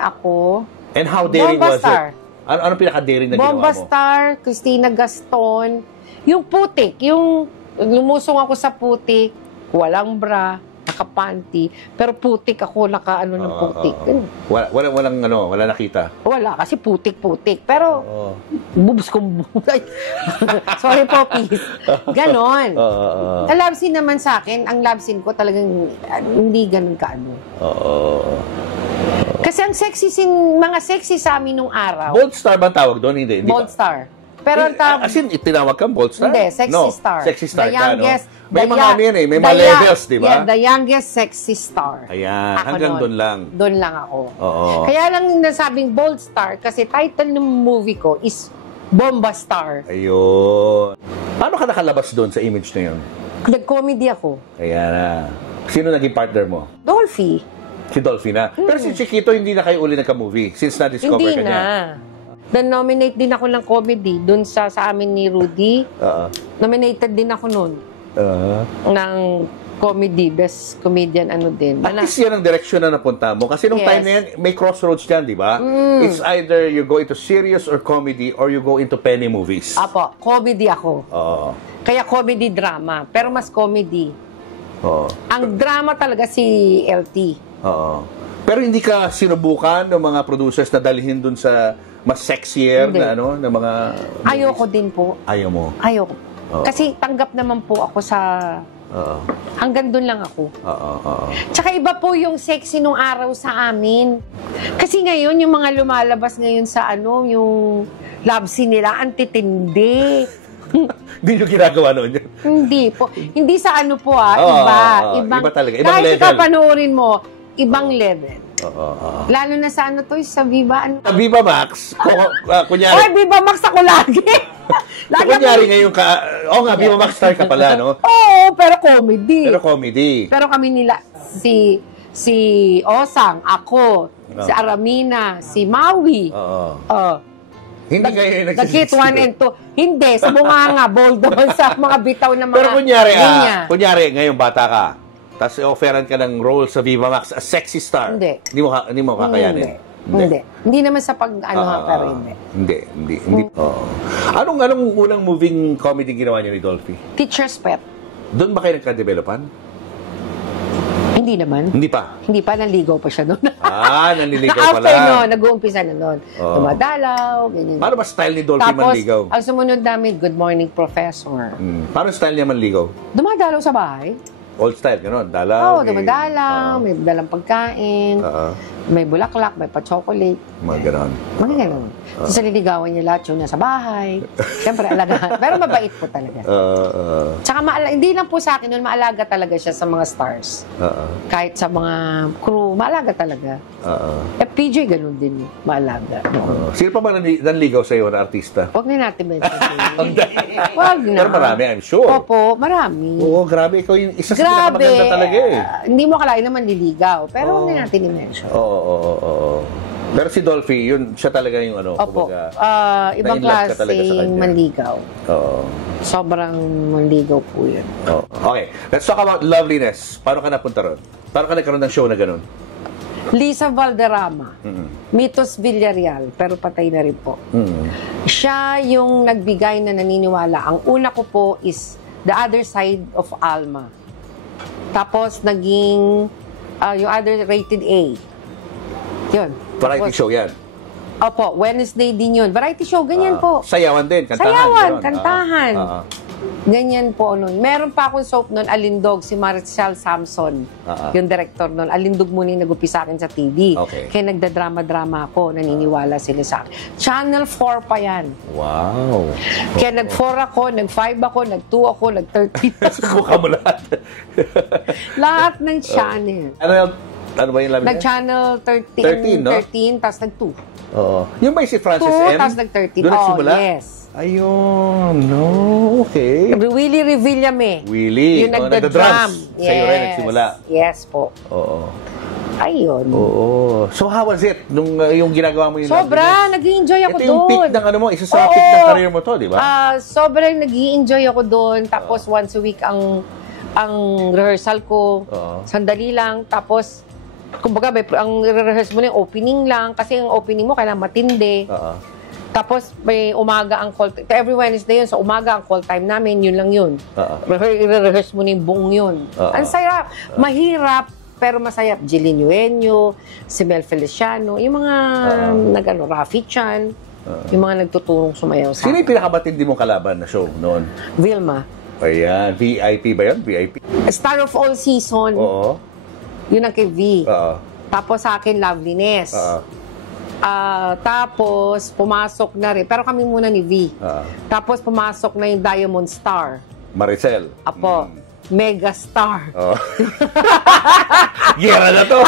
ako. And how daring Bomba was Star. it? Ano pinaka-daring na ginawa mo? Bomba Star, Cristina Gaston. Yung putik, yung lumusong ako sa putik, walang bra, nakapanty, pero putik ako, nakaano ng putik. Wala nakita. Wala, kasi putik-putik. Pero, boobs kong sorry po, please. Ganon. Ang love scene naman sa akin, ang love scene ko talagang hindi ganon kaano. Kasi ang sexy scene, mga sexy sa amin nung araw. Bold Star ba tawag doon? Hindi Bold ba? Star. Pero As in, itinawag kang Bold Star? Hindi, Sexy Star. Sexy Star The ka, youngest, no? May mga ano yan eh, may mga levels, di ba? Yeah, the youngest Sexy Star. Ayan, Ako hanggang nun. doon lang. Doon lang ako. Oo. Kaya lang nasabing Bold Star kasi title ng movie ko is Bomba Star. Ayun. Paano ka nakalabas doon sa image na yun? Nag-comedy ako. Ayan na. Sino naging partner mo? Dolphy. Si Dolphy na. Pero si Chiquito, hindi na kayo uli nagka-movie since na-discover Hindi ka niya. na. Na-nominate din ako ng comedy doon sa amin ni Rudy. Nominated din ako noon. Ng comedy, best comedian din. At least yan ang direksyon na napunta mo. Kasi nung Yes. time na yan, may crossroads yan, di ba? It's either you go into serious or comedy or you go into penny movies. Apo, comedy ako. Oo. Kaya comedy drama, pero mas comedy. Oo. Ang drama talaga si LT. Oo. Pero hindi ka sinubukan ng mga producers na dalhin dun sa mas sexier Hindi. na na mga Ayoko din po. Ayaw mo. Ayoko. Oo. Kasi tanggap naman po ako sa... Oo. Hanggang doon lang ako. Oo. Tsaka iba po yung sexy nung araw sa amin. Kasi ngayon, yung mga lumalabas ngayon sa yung love scene nila, antitindi. Hindi nyo ginagawa noon yun. Hindi po. Hindi sa po Oo, iba. oo. Ibang, Iba talaga. Ibang kahit level. ikaw panoorin mo, ibang level. Oo. Lalo na sa sa Viva. Sa Viva Max, kunyari, Oy, Viva Max ako lagi. Lagi kunyari ngayon ka, Viva Max star ka pala, no? Oo, pero comedy. Pero comedy. Pero kami nila, si Osang, ako, si Aramina, si Maui. Oo. Hindi kayo Nag-hit 1 and 2. Hindi, sa bunganga, boldon, sa mga bitaw na mga Pero linya. kunyari ngayon bata ka, tapos i-offeran ka ng role sa Viva Max, a sexy star. Hindi. Hindi mo kakayanin. Hindi. Hindi naman sa pero hindi. Hindi. Oo. Anong unang moving comedy ginawa niyo ni Dolphy? Teacher's Pet. Doon ba kayo nagka-developan? Hindi naman. Hindi pa. Hindi pa, naligaw pa siya noon. Nanliligaw pala. After noon, nag-uumpisa na noon. Oo. Dumadalaw, ganyan. Paano ba style ni Dolphy Tapos, manligaw? ang sumunod namin, Good Morning Professor. Paano style niya manligaw? Dumadalaw sa bahay. Old style, gano'n? Dalaw? Oo, dumadalaw, may dalang pagkain, may bulaklak, may pa-chocolate. Mga gano'n. Mga ganun. So, sa liligawan niya lahat yun nasa bahay. Siyempre, alagaan. Pero mabait po talaga. Tsaka, hindi lang po sa akin nun, maalaga talaga siya sa mga stars. Kahit sa mga crew, maalaga talaga. PJ, ganun din, maalaga. Sino pa ba nanligaw sa'yo na artista? Huwag na natin mention. Huwag na. Pero marami, I'm sure. Opo, marami. Oo, grabe. Ikaw yung isa sa Grabe. pinakamaganda talaga eh. Hindi mo akalain naman liligaw. Pero huwag na natin i-mention. Oo. Pero si Dolphy, siya talaga yung Opo. kumbaga, Ibang na-in-love ka talaga sa klaseng kanya. manligaw. Oo. Sobrang manligaw po yun. Okay, let's talk about loveliness. Paano ka napunta ron? Paano ka nagkaroon ng show na ganun? Lisa Valderrama, Mitos Villarreal, pero patay na rin po. Siya yung nagbigay na naniniwala. Ang una ko po is The Other Side of Alma. Tapos naging yung other rated A. Yun. Variety show yan. Opo, Wednesday din yun. Variety show, ganyan po. Sayawan din, kantahan. Sayawan, ganun. kantahan. Ganyan po noon. Meron pa akong soap noon, Alindog, si Marcel Samson. Yung director noon. Alindog muna yung nag-upisa akin sa TV. Okay. Kaya nagdadrama-drama ako. Naniniwala sila sa akin. Channel 4 pa yan. Wow. Kaya nag-4 ako, nag-5 ako, nag-2 ako, nag-13. Suka mo lahat. Lahat ng channel. Ano ba yung labi niya? Nag-channel 13, 13, no? 13, tapos nag-2. Oo. Yung ba yung si Francis 2, M? tapos nag-13. Doon nagsimula? yes. Ayun. No, okay. Willie Revillame. Willie. Yung Oh, nagda-drum. nagda-drums. Sa'yo rin nagsimula. Yes po. Oo. Ayun. Oo. So how was it nung yung ginagawa mo yung Sobra, Loveliness? nag-i-enjoy ako Ito yung doon. peak ng ano mo, isa sa Oo. peak ng career mo to, di ba? Sobrang nag-i-enjoy ako doon. Tapos once a week ang rehearsal ko. Oo. Sandali lang. Tapos, kumbaga, ang rehearse mo na yung opening lang. Kasi yung opening mo kailangan matindi. Oo. Tapos, may umaga ang call. Every Wednesday yun. So, umaga ang call time namin. Yun lang yun. I-rehearse mo na yung buong yun. Ang saya. Mahirap, pero masaya. Jillian Eugenio, si Mel Feliciano, yung mga Rafi Chan, yung mga nagtuturong sumayaw sa Sino yung pinakamatindi mong kalaban na show noon? Vilma. Ayan. VIP ba yun? VIP? Star of All Season. Oo. Yun ang kay V. Oo. Tapos sa akin, Loveliness. Tapos, pumasok na rin. Pero kami muna ni V. Tapos, pumasok na yung Diamond Star. Maricel. Apo. Mega Star. Oo. Gera na to.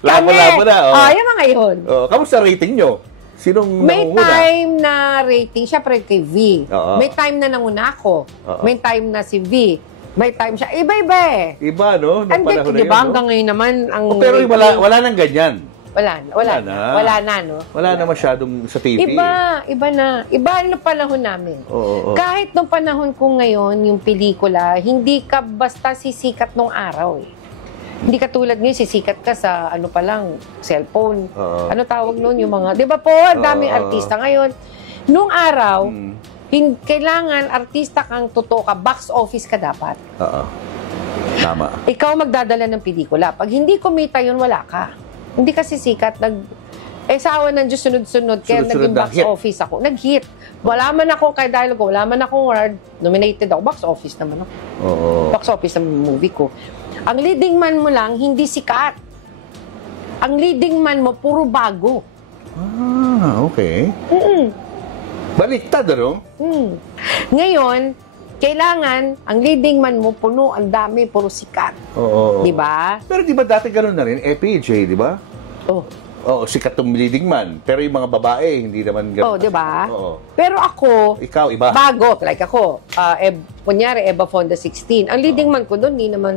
Labo-labo na. Yung mga yun. Kamusta rating nyo? Sinong May nangunguna? time na rating, syempre kay V. Oo. May time na nanguna ako. Oo. May time na si V. May time siya. Iba-iba eh. Iba, no? Nung panahon na Diba? yun, no? Hanggang ngayon naman, ang Pero rating- wala nang ganyan. Wala na, no? Wala na masyadong sa TV. Iba na. Iba na panahon namin. Oo. Kahit nung panahon ko ngayon, yung pelikula, hindi ka basta sisikat nung araw eh. Hindi ka tulad ngayon, sisikat ka sa ano pa lang, cellphone. Oo. Ano tawag nun? Yung mga, di ba po, ang daming artista ngayon. Nung araw, kailangan artista kang totoo ka, box office ka dapat. Oo. Tama. Ikaw magdadala ng pelikula. Pag hindi kumita yun, wala ka. Hindi ka sisikat. Sa awa ng Diyos, sunod-sunod. Kaya Sunod-sunod naging na box hit. office ako. Nag-hit. Wala man ako kay dialogue, wala man akong award. Nominated ako. Box office naman ako. Oo. Box office ng movie ko. Ang leading man mo lang, hindi sikat. Ang leading man mo, puro bago. Okay. Baliktad, ano? Ngayon, kailangan, ang leading man mo, puno, ang dami, puro sikat. Oo. Di ba? Pero di ba dati ganun na rin? FPJ, di ba? Oh. Oo, sikat tong leading man. Pero yung mga babae, hindi naman ganun. Oh, di ba? Oo. Pero ako, Ikaw, iba. bago, like ako, kunyari, Eva Fonda 16. Ang leading man ko doon, hindi naman,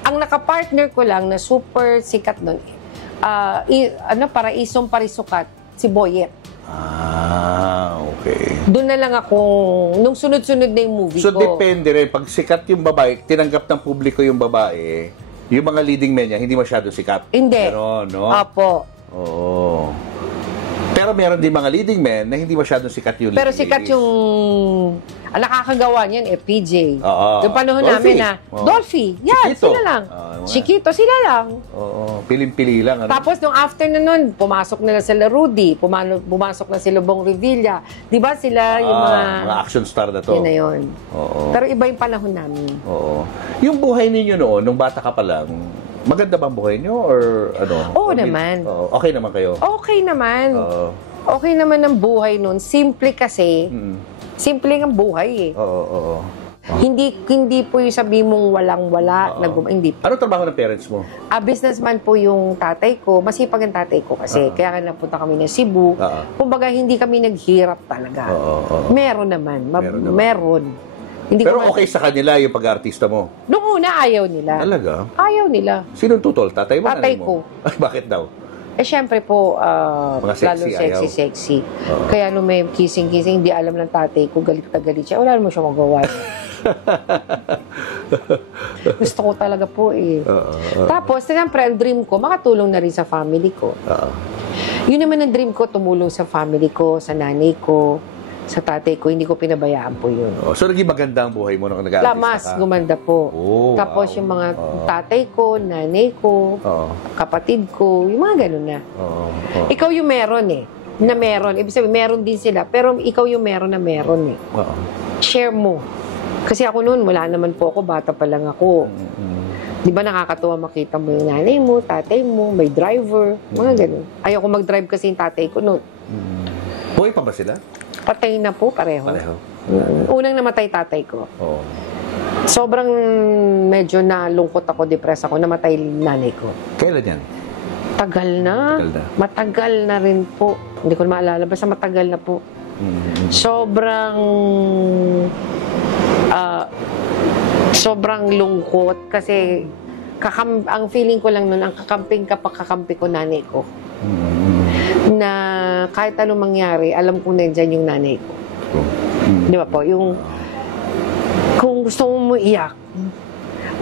ang nakapartner ko lang na super sikat doon, Paraisong Parisukat, si Boyet. Okay. Doon na lang ako, nung sunod-sunod na yung movie So, ko. depende rin. Pag sikat yung babae, tinanggap ng publiko yung babae, yung mga leading men niya, hindi masyado sikat. Hindi. Pero, no? Apo. Oo. Pero meron din mga leading men na hindi masyadong sikat yung Pero leading sikat ladies. yung, ang nakakagawa niyan, PJ. Oo. Yung panahon Dolphy. namin na, Oo. Dolphy. Yan, Chiquito. sila lang. Mga- Chiquito, sila lang. Oo. Pilim-pili lang. Ano? Tapos, nung after na nun, pumasok na sila Rudy, pumasok na sila Bong Revilla. Di ba sila yung mga action star na to. Yun na yun. Oo. Pero iba yung panahon namin. Oo. Yung buhay ninyo noon, nung bata ka pa lang, maganda bang buhay nyo? Or ano? Oo Or naman. Oo. Okay naman kayo? Okay naman. Oo. Okay naman ang buhay nun. Simple kasi. Mm. Simple ang buhay eh. Oo. Hindi po yung sabi mong walang-wala. Hindi. Ano trabaho ng parents mo? Businessman po yung tatay ko. Masipag ang tatay ko kasi. Kaya nga napunta kami ng Cebu. Kumbaga, hindi kami naghirap talaga. Oo. Meron naman. Meron. Hindi Pero ko okay sa kanila yung pag-artista mo? Noong una, ayaw nila. Talaga? Ayaw nila. Sinong tutol? Tatay mo? Tatay nanay ko. mo? Ay, bakit daw? Syempre po, Mga sexy, lalo ayaw. sexy. Kaya nung may kissing-kissing, hindi alam ng tatay ko, galit na galit siya. Wala naman siya magawa. Gusto ko talaga po eh. Tapos, siyempre, ang dream ko, makatulong na rin sa family ko. Yun naman ang dream ko, tumulong sa family ko, sa nanay ko, sa tatay ko. Hindi ko pinabayaan po yun. So, naging maganda ang buhay mo nung nag-artista ka? Mas gumanda po. Oh, Tapos wow. yung mga tatay ko, nanay ko, kapatid ko, yung mga ganun na. Ikaw yung meron eh. Na meron. Ibig sabihin, meron din sila. Pero ikaw yung meron na meron eh. Share mo. Kasi ako noon, wala naman po ako, bata pa lang ako. Di ba nakakatuwa makita mo yung nanay mo, tatay mo, may driver, mga ganun. Ayoko mag-drive kasi yung tatay ko noon. Buhay pa ba sila? Patay na po, pareho. Unang namatay tatay ko. Oo. Sobrang medyo nalungkot ako, depressed ako, namatay nanay ko. Kailan yan? Tagal na. Matagal na rin po. Hindi ko na maalala, basta matagal na po. Sobrang lungkot kasi ang feeling ko lang nun, ang kakampi ko nanay ko. Na kahit anong mangyari, alam kong nandyan yung nanay ko. Di ba po? Yung kung gusto mo iyak,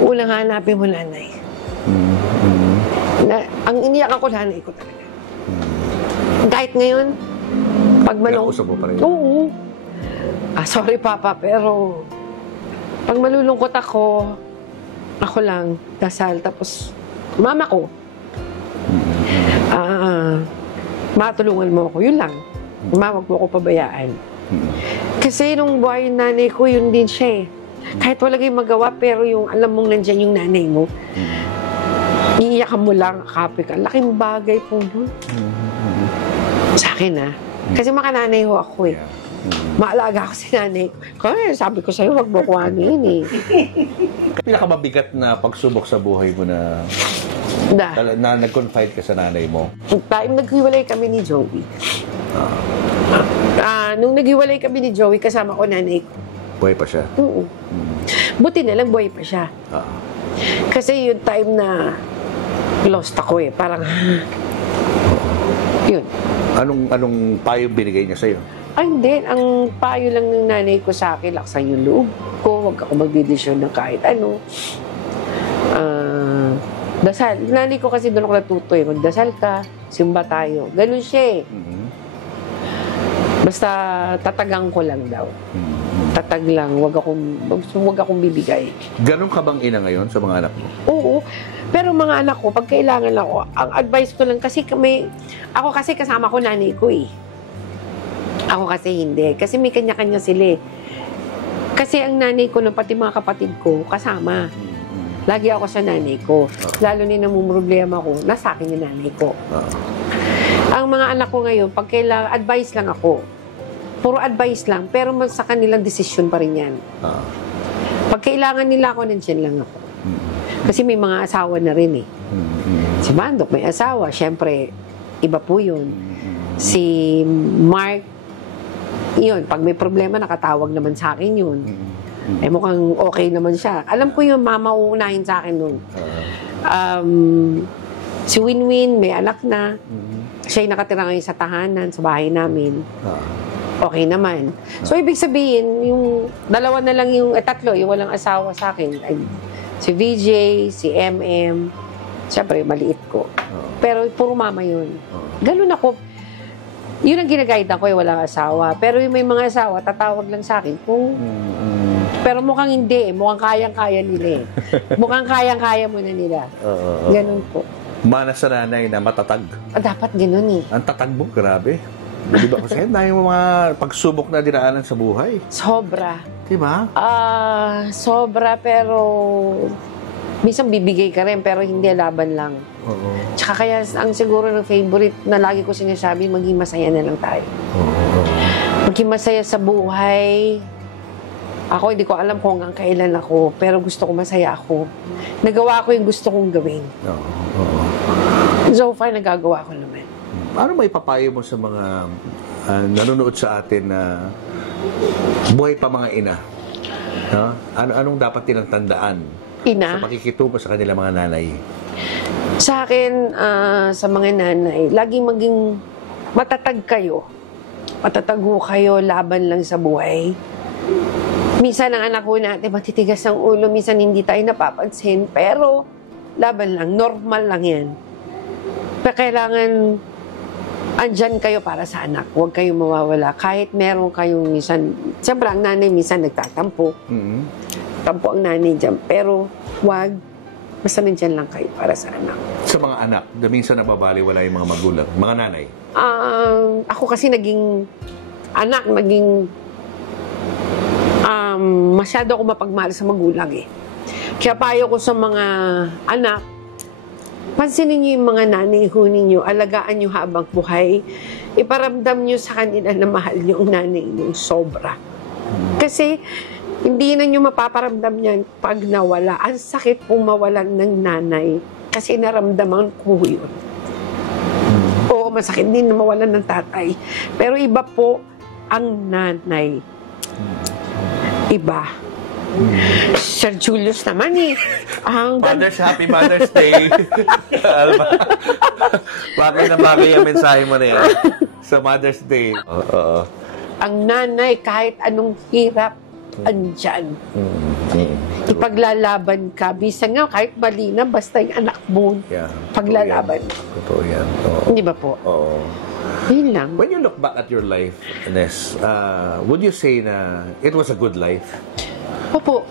unang hanapin mo nanay. Ang iniyak ako, nanay ko talaga. Kahit ngayon, pag Nakausap mo pa rin? Oo. Sorry Papa, pero pag malulungkot ako lang, dasal, tapos mama ko, matulungan mo ako, yun lang. Wag mo ako pabayaan. Kasi nung buhay yung nanay ko, yun din siya eh. Kahit wala kayong magawa, pero yung alam mong nandyan yung nanay mo, iiyakan mo lang, kape ka. Laking bagay po nun. Sa akin kasi makananay ho ako eh. Maalaga ako si nanay ko. Kaya sabi ko sa'yo, wag mo ko ano yun eh. Pinakamabigat na pagsubok sa buhay mo na nag-confide ka sa nanay mo? Time naghiwalay kami ni Joey. Nung naghiwalay kami ni Joey, kasama ko nanay ko. Buhay pa siya? Oo. Buti na lang, buhay pa siya. Kasi yung time na lost ako eh. Parang, yun. Anong payo binigay niya sa'yo? Ay, hindi. Ang payo lang ng nanay ko sa akin, laksan yung loob ko. Huwag ako magdidesisyon ng kahit ano. Dasal. Nanay ko kasi doon ako natuto eh. Magdasal ka, simba tayo. Ganun siya eh. Basta tatagang ko lang daw. Tatag lang. Huwag akong bibigay. Ganun ka bang ina ngayon sa mga anak mo? Oo. Pero mga anak ko, pag kailangan ako, ang advice ko lang, kasi ako kasi kasama ko nanay ko eh. Ako kasi hindi. Kasi may kanya-kanya sila eh. Kasi ang nanay ko, pati mga kapatid ko, kasama. Lagi ako sa nanay ko. Lalo na namumroblema ko, nasa akin yung nanay ko. Ang mga anak ko ngayon, pag kailangan, advice lang ako. Puro advice lang, pero sa kanilang desisyon pa rin yan. Pag kailangan nila ako, nandiyan lang ako. Kasi may mga asawa na rin eh. Si Mandok may asawa, syempre, iba po yun. Si Mark, yun, pag may problema, nakatawag naman sa akin yun. Mukhang okay naman siya. Alam ko yung mama uunahin sa akin nun. Si Winwin, may anak na. Siya yung nakatira ngayon sa tahanan, sa bahay namin. Okay naman. So, ibig sabihin, yung dalawa na lang yung, tatlo, yung walang asawa sa akin. Si VJ, si MM, siyempre, maliit ko. Pero puro mama yun. Ganun ako. Yun ang ginaguide ako, walang asawa. Pero yung may mga asawa, tatawag lang sa akin kung... Pero mukhang hindi eh. Mukhang kayang-kaya nila eh. Mukhang kayang-kaya mo na nila. Ganun po. Mana sa nanay na matatag. Dapat ganun eh. Ang tatag mo, grabe. Di ba kasi dahil mga pagsubok na dinaanan sa buhay? Sobra. Di ba? Sobra pero minsan bibigay ka rin pero hindi, laban lang. Tsaka kaya ang siguro ng favorite na lagi ko sinasabi, maging masaya na lang tayo. Maging masaya sa buhay. Ako, hindi ko alam kung hanggang kailan ako, pero gusto ko masaya ako. Nagawa ko yung gusto kong gawin. So far, nagagawa ko naman. Ano may papayo mo sa mga nanonood sa atin na buhay pa mga ina? Anong dapat nilang tandaan sa pakikitungo sa kanilang mga nanay? Sa akin, sa mga nanay, laging maging matatag kayo. Matatag kayo, laban lang sa buhay. Minsan ang anak ko natin matitigas ang ulo, minsan hindi tayo napapansin, pero laban lang, normal lang yan. Pero kailangan andyan kayo para sa anak, huwag kayong mawawala. Kahit meron kayong minsan, siyempre ang nanay minsan nagtatampo. Tampo ang nanay dyan, pero huwag, basta nandyan lang kayo para sa anak. Sa mga anak, minsan nababaliwala yung mga magulang, mga nanay? Ako kasi naging anak, naging masyado ako mapagmahal sa magulang eh. Kaya payo ko sa mga anak, pansinin niyo yung mga nanay ho ninyo, alagaan niyo habang buhay, iparamdam niyo sa kanila na mahal niyo ang nanay niyo sobra. Kasi hindi na niyo mapaparamdam yan pag nawala. Ang sakit pong mawalan ng nanay kasi naramdaman ko yun. Oo, masakit din na mawalan ng tatay. Pero iba po ang nanay. Iba. Sir Julius naman eh. Happy Mother's Day. Alma. Bagay na bagay ang mensahe mo na yan sa Mother's Day. Ang nanay, kahit anong hirap, andyan. Ipaglalaban ka. Bisan nga, kahit mali na, basta yung anak mo, paglalaban. Totoo yan. Hindi ba po? Oo. Yun lang. When you look back at your life, Ines, would you say na it was a good life? Opo.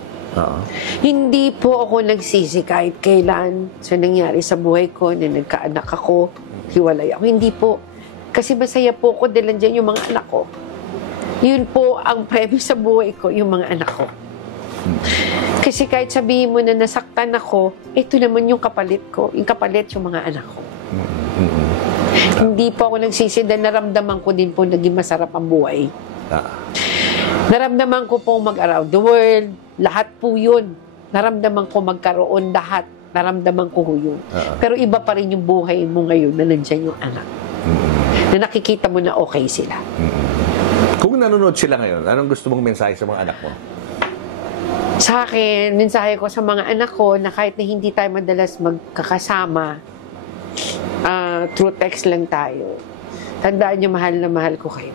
Hindi po ako nagsisi kahit kailan sa nangyari sa buhay ko na nagkaanak ako, hiwalay ako. Hindi po. Kasi masaya po ako dahil nandiyan yung mga anak ko. Yun po ang premise sa buhay ko, yung mga anak ko. Kasi kahit sabihin mo na nasaktan ako, ito naman yung kapalit ko. Yung kapalit yung mga anak ko. Hindi po ako nagsisi dahil naramdaman ko din po naging masarap ang buhay. Naramdaman ko pong mag-around the world, lahat po yun. Naramdaman ko magkaroon lahat. Naramdaman ko yun. Pero iba pa rin yung buhay mo ngayon na nandiyan yung anak. Na nakikita mo na okay sila. Kung nanonood sila ngayon, anong gusto mong mensahe sa mga anak mo? Sa akin, mensahe ko sa mga anak ko na kahit na hindi tayo madalas magkakasama, through text lang tayo. Tandaan niyo, mahal na mahal ko kayo.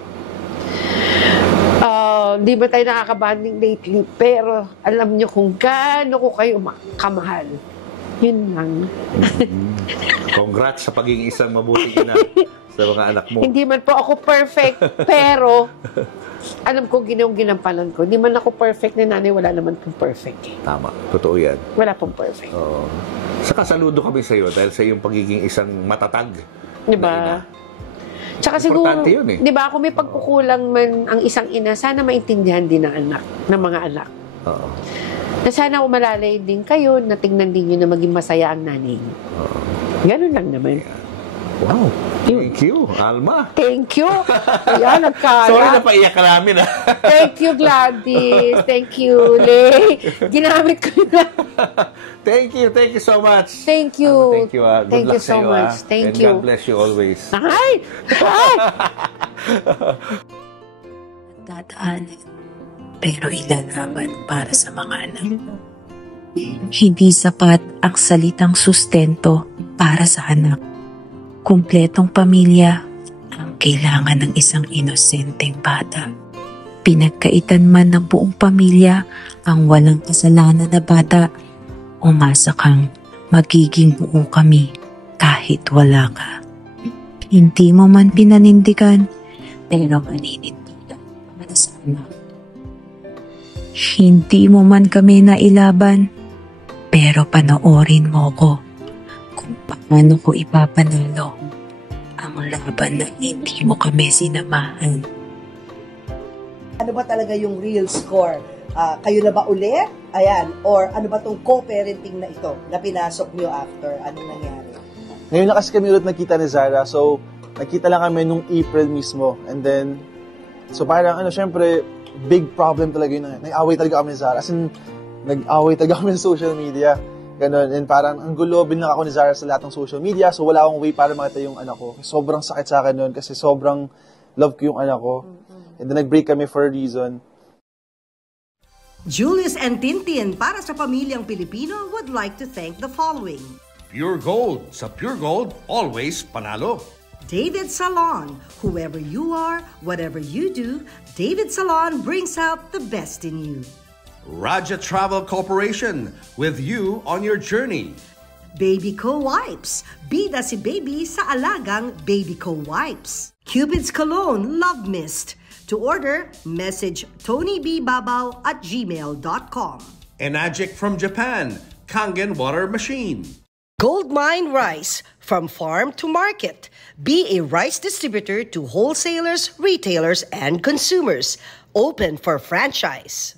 Di ba tayo nakakabanding lately, pero alam niyo kung gaano ko kayo kamahal. Yun lang. Congrats sa pagiging isang mabuting ina sa mga anak mo. Hindi man po ako perfect, pero alam ko ginampalan ko. Hindi man ako perfect na nanay, wala naman pong perfect. Tama, totoo yan. Wala pong perfect. Saka saludo kami sa iyo dahil sa iyong pagiging isang matatag. Diba? Tsaka siguro, di ba, kung may pagkukulang man ang isang ina, sana maintindihan din ng mga anak. Na sana umalalay din kayo, na tingnan din nyo na maging masaya ang nanay. Ganun lang naman. Wow. Thank you, Alma. Thank you. Ayan, nagkala. Sorry na paiyak ka namin. Thank you, Gladys. Thank you, Lay. Ginamit ko na. Thank you so much. Thank you. Thank you. Good Thank luck you so sa iyo, much. Thank and you. God bless you always. Ay! Dadaanan, pero ilalaban para sa mga anak. Hindi sapat ang salitang sustento para sa anak. Kumpletong pamilya ang kailangan ng isang inosenteng bata. Pinagkaitan man ng buong pamilya ang walang kasalanan na bata, umasa kang magiging buo kami kahit wala ka. Hindi mo man pinanindigan, pero maninindigan para sa anak. Hindi mo man kami nailaban, pero panoorin mo ko kung paano ko ipapanalo ang laban na hindi mo kami sinamahan. Ano ba talaga yung real score? Kayo na ba ulit? Ayan. Or ano ba tong co-parenting na ito na pinasok nyo after? Anong nangyari? Ngayon na kasi kami ulit nakita ni Zara. So, nakita lang kami nung April mismo. And then, so parang syempre, big problem talaga yun. Nag-away talaga kami ni Zara. As in, nag-away talaga kami sa social media. Ganon. And parang ang gulo, binlang ako ni Zara sa lahat ng social media. So, wala akong way para makita yung anak ko. Sobrang sakit sa akin nun kasi sobrang love ko yung anak ko. And then, nag-break kami for a reason. Julius and Tintin para sa pamilyang Pilipino would like to thank the following. Pure Gold. Sa Pure Gold, always panalo. David Salon. Whoever you are, whatever you do, David Salon brings out the best in you. Raja Travel Corporation. With you on your journey. Baby Co Wipes. Bida si baby sa alagang Baby Co Wipes. Cupid's Cologne Love Mist. To order, message tonybbabaw@gmail.com. Enagic from Japan. Kangen Water Machine. Goldmine Rice. From farm to market. Be a rice distributor to wholesalers, retailers, and consumers. Open for franchise.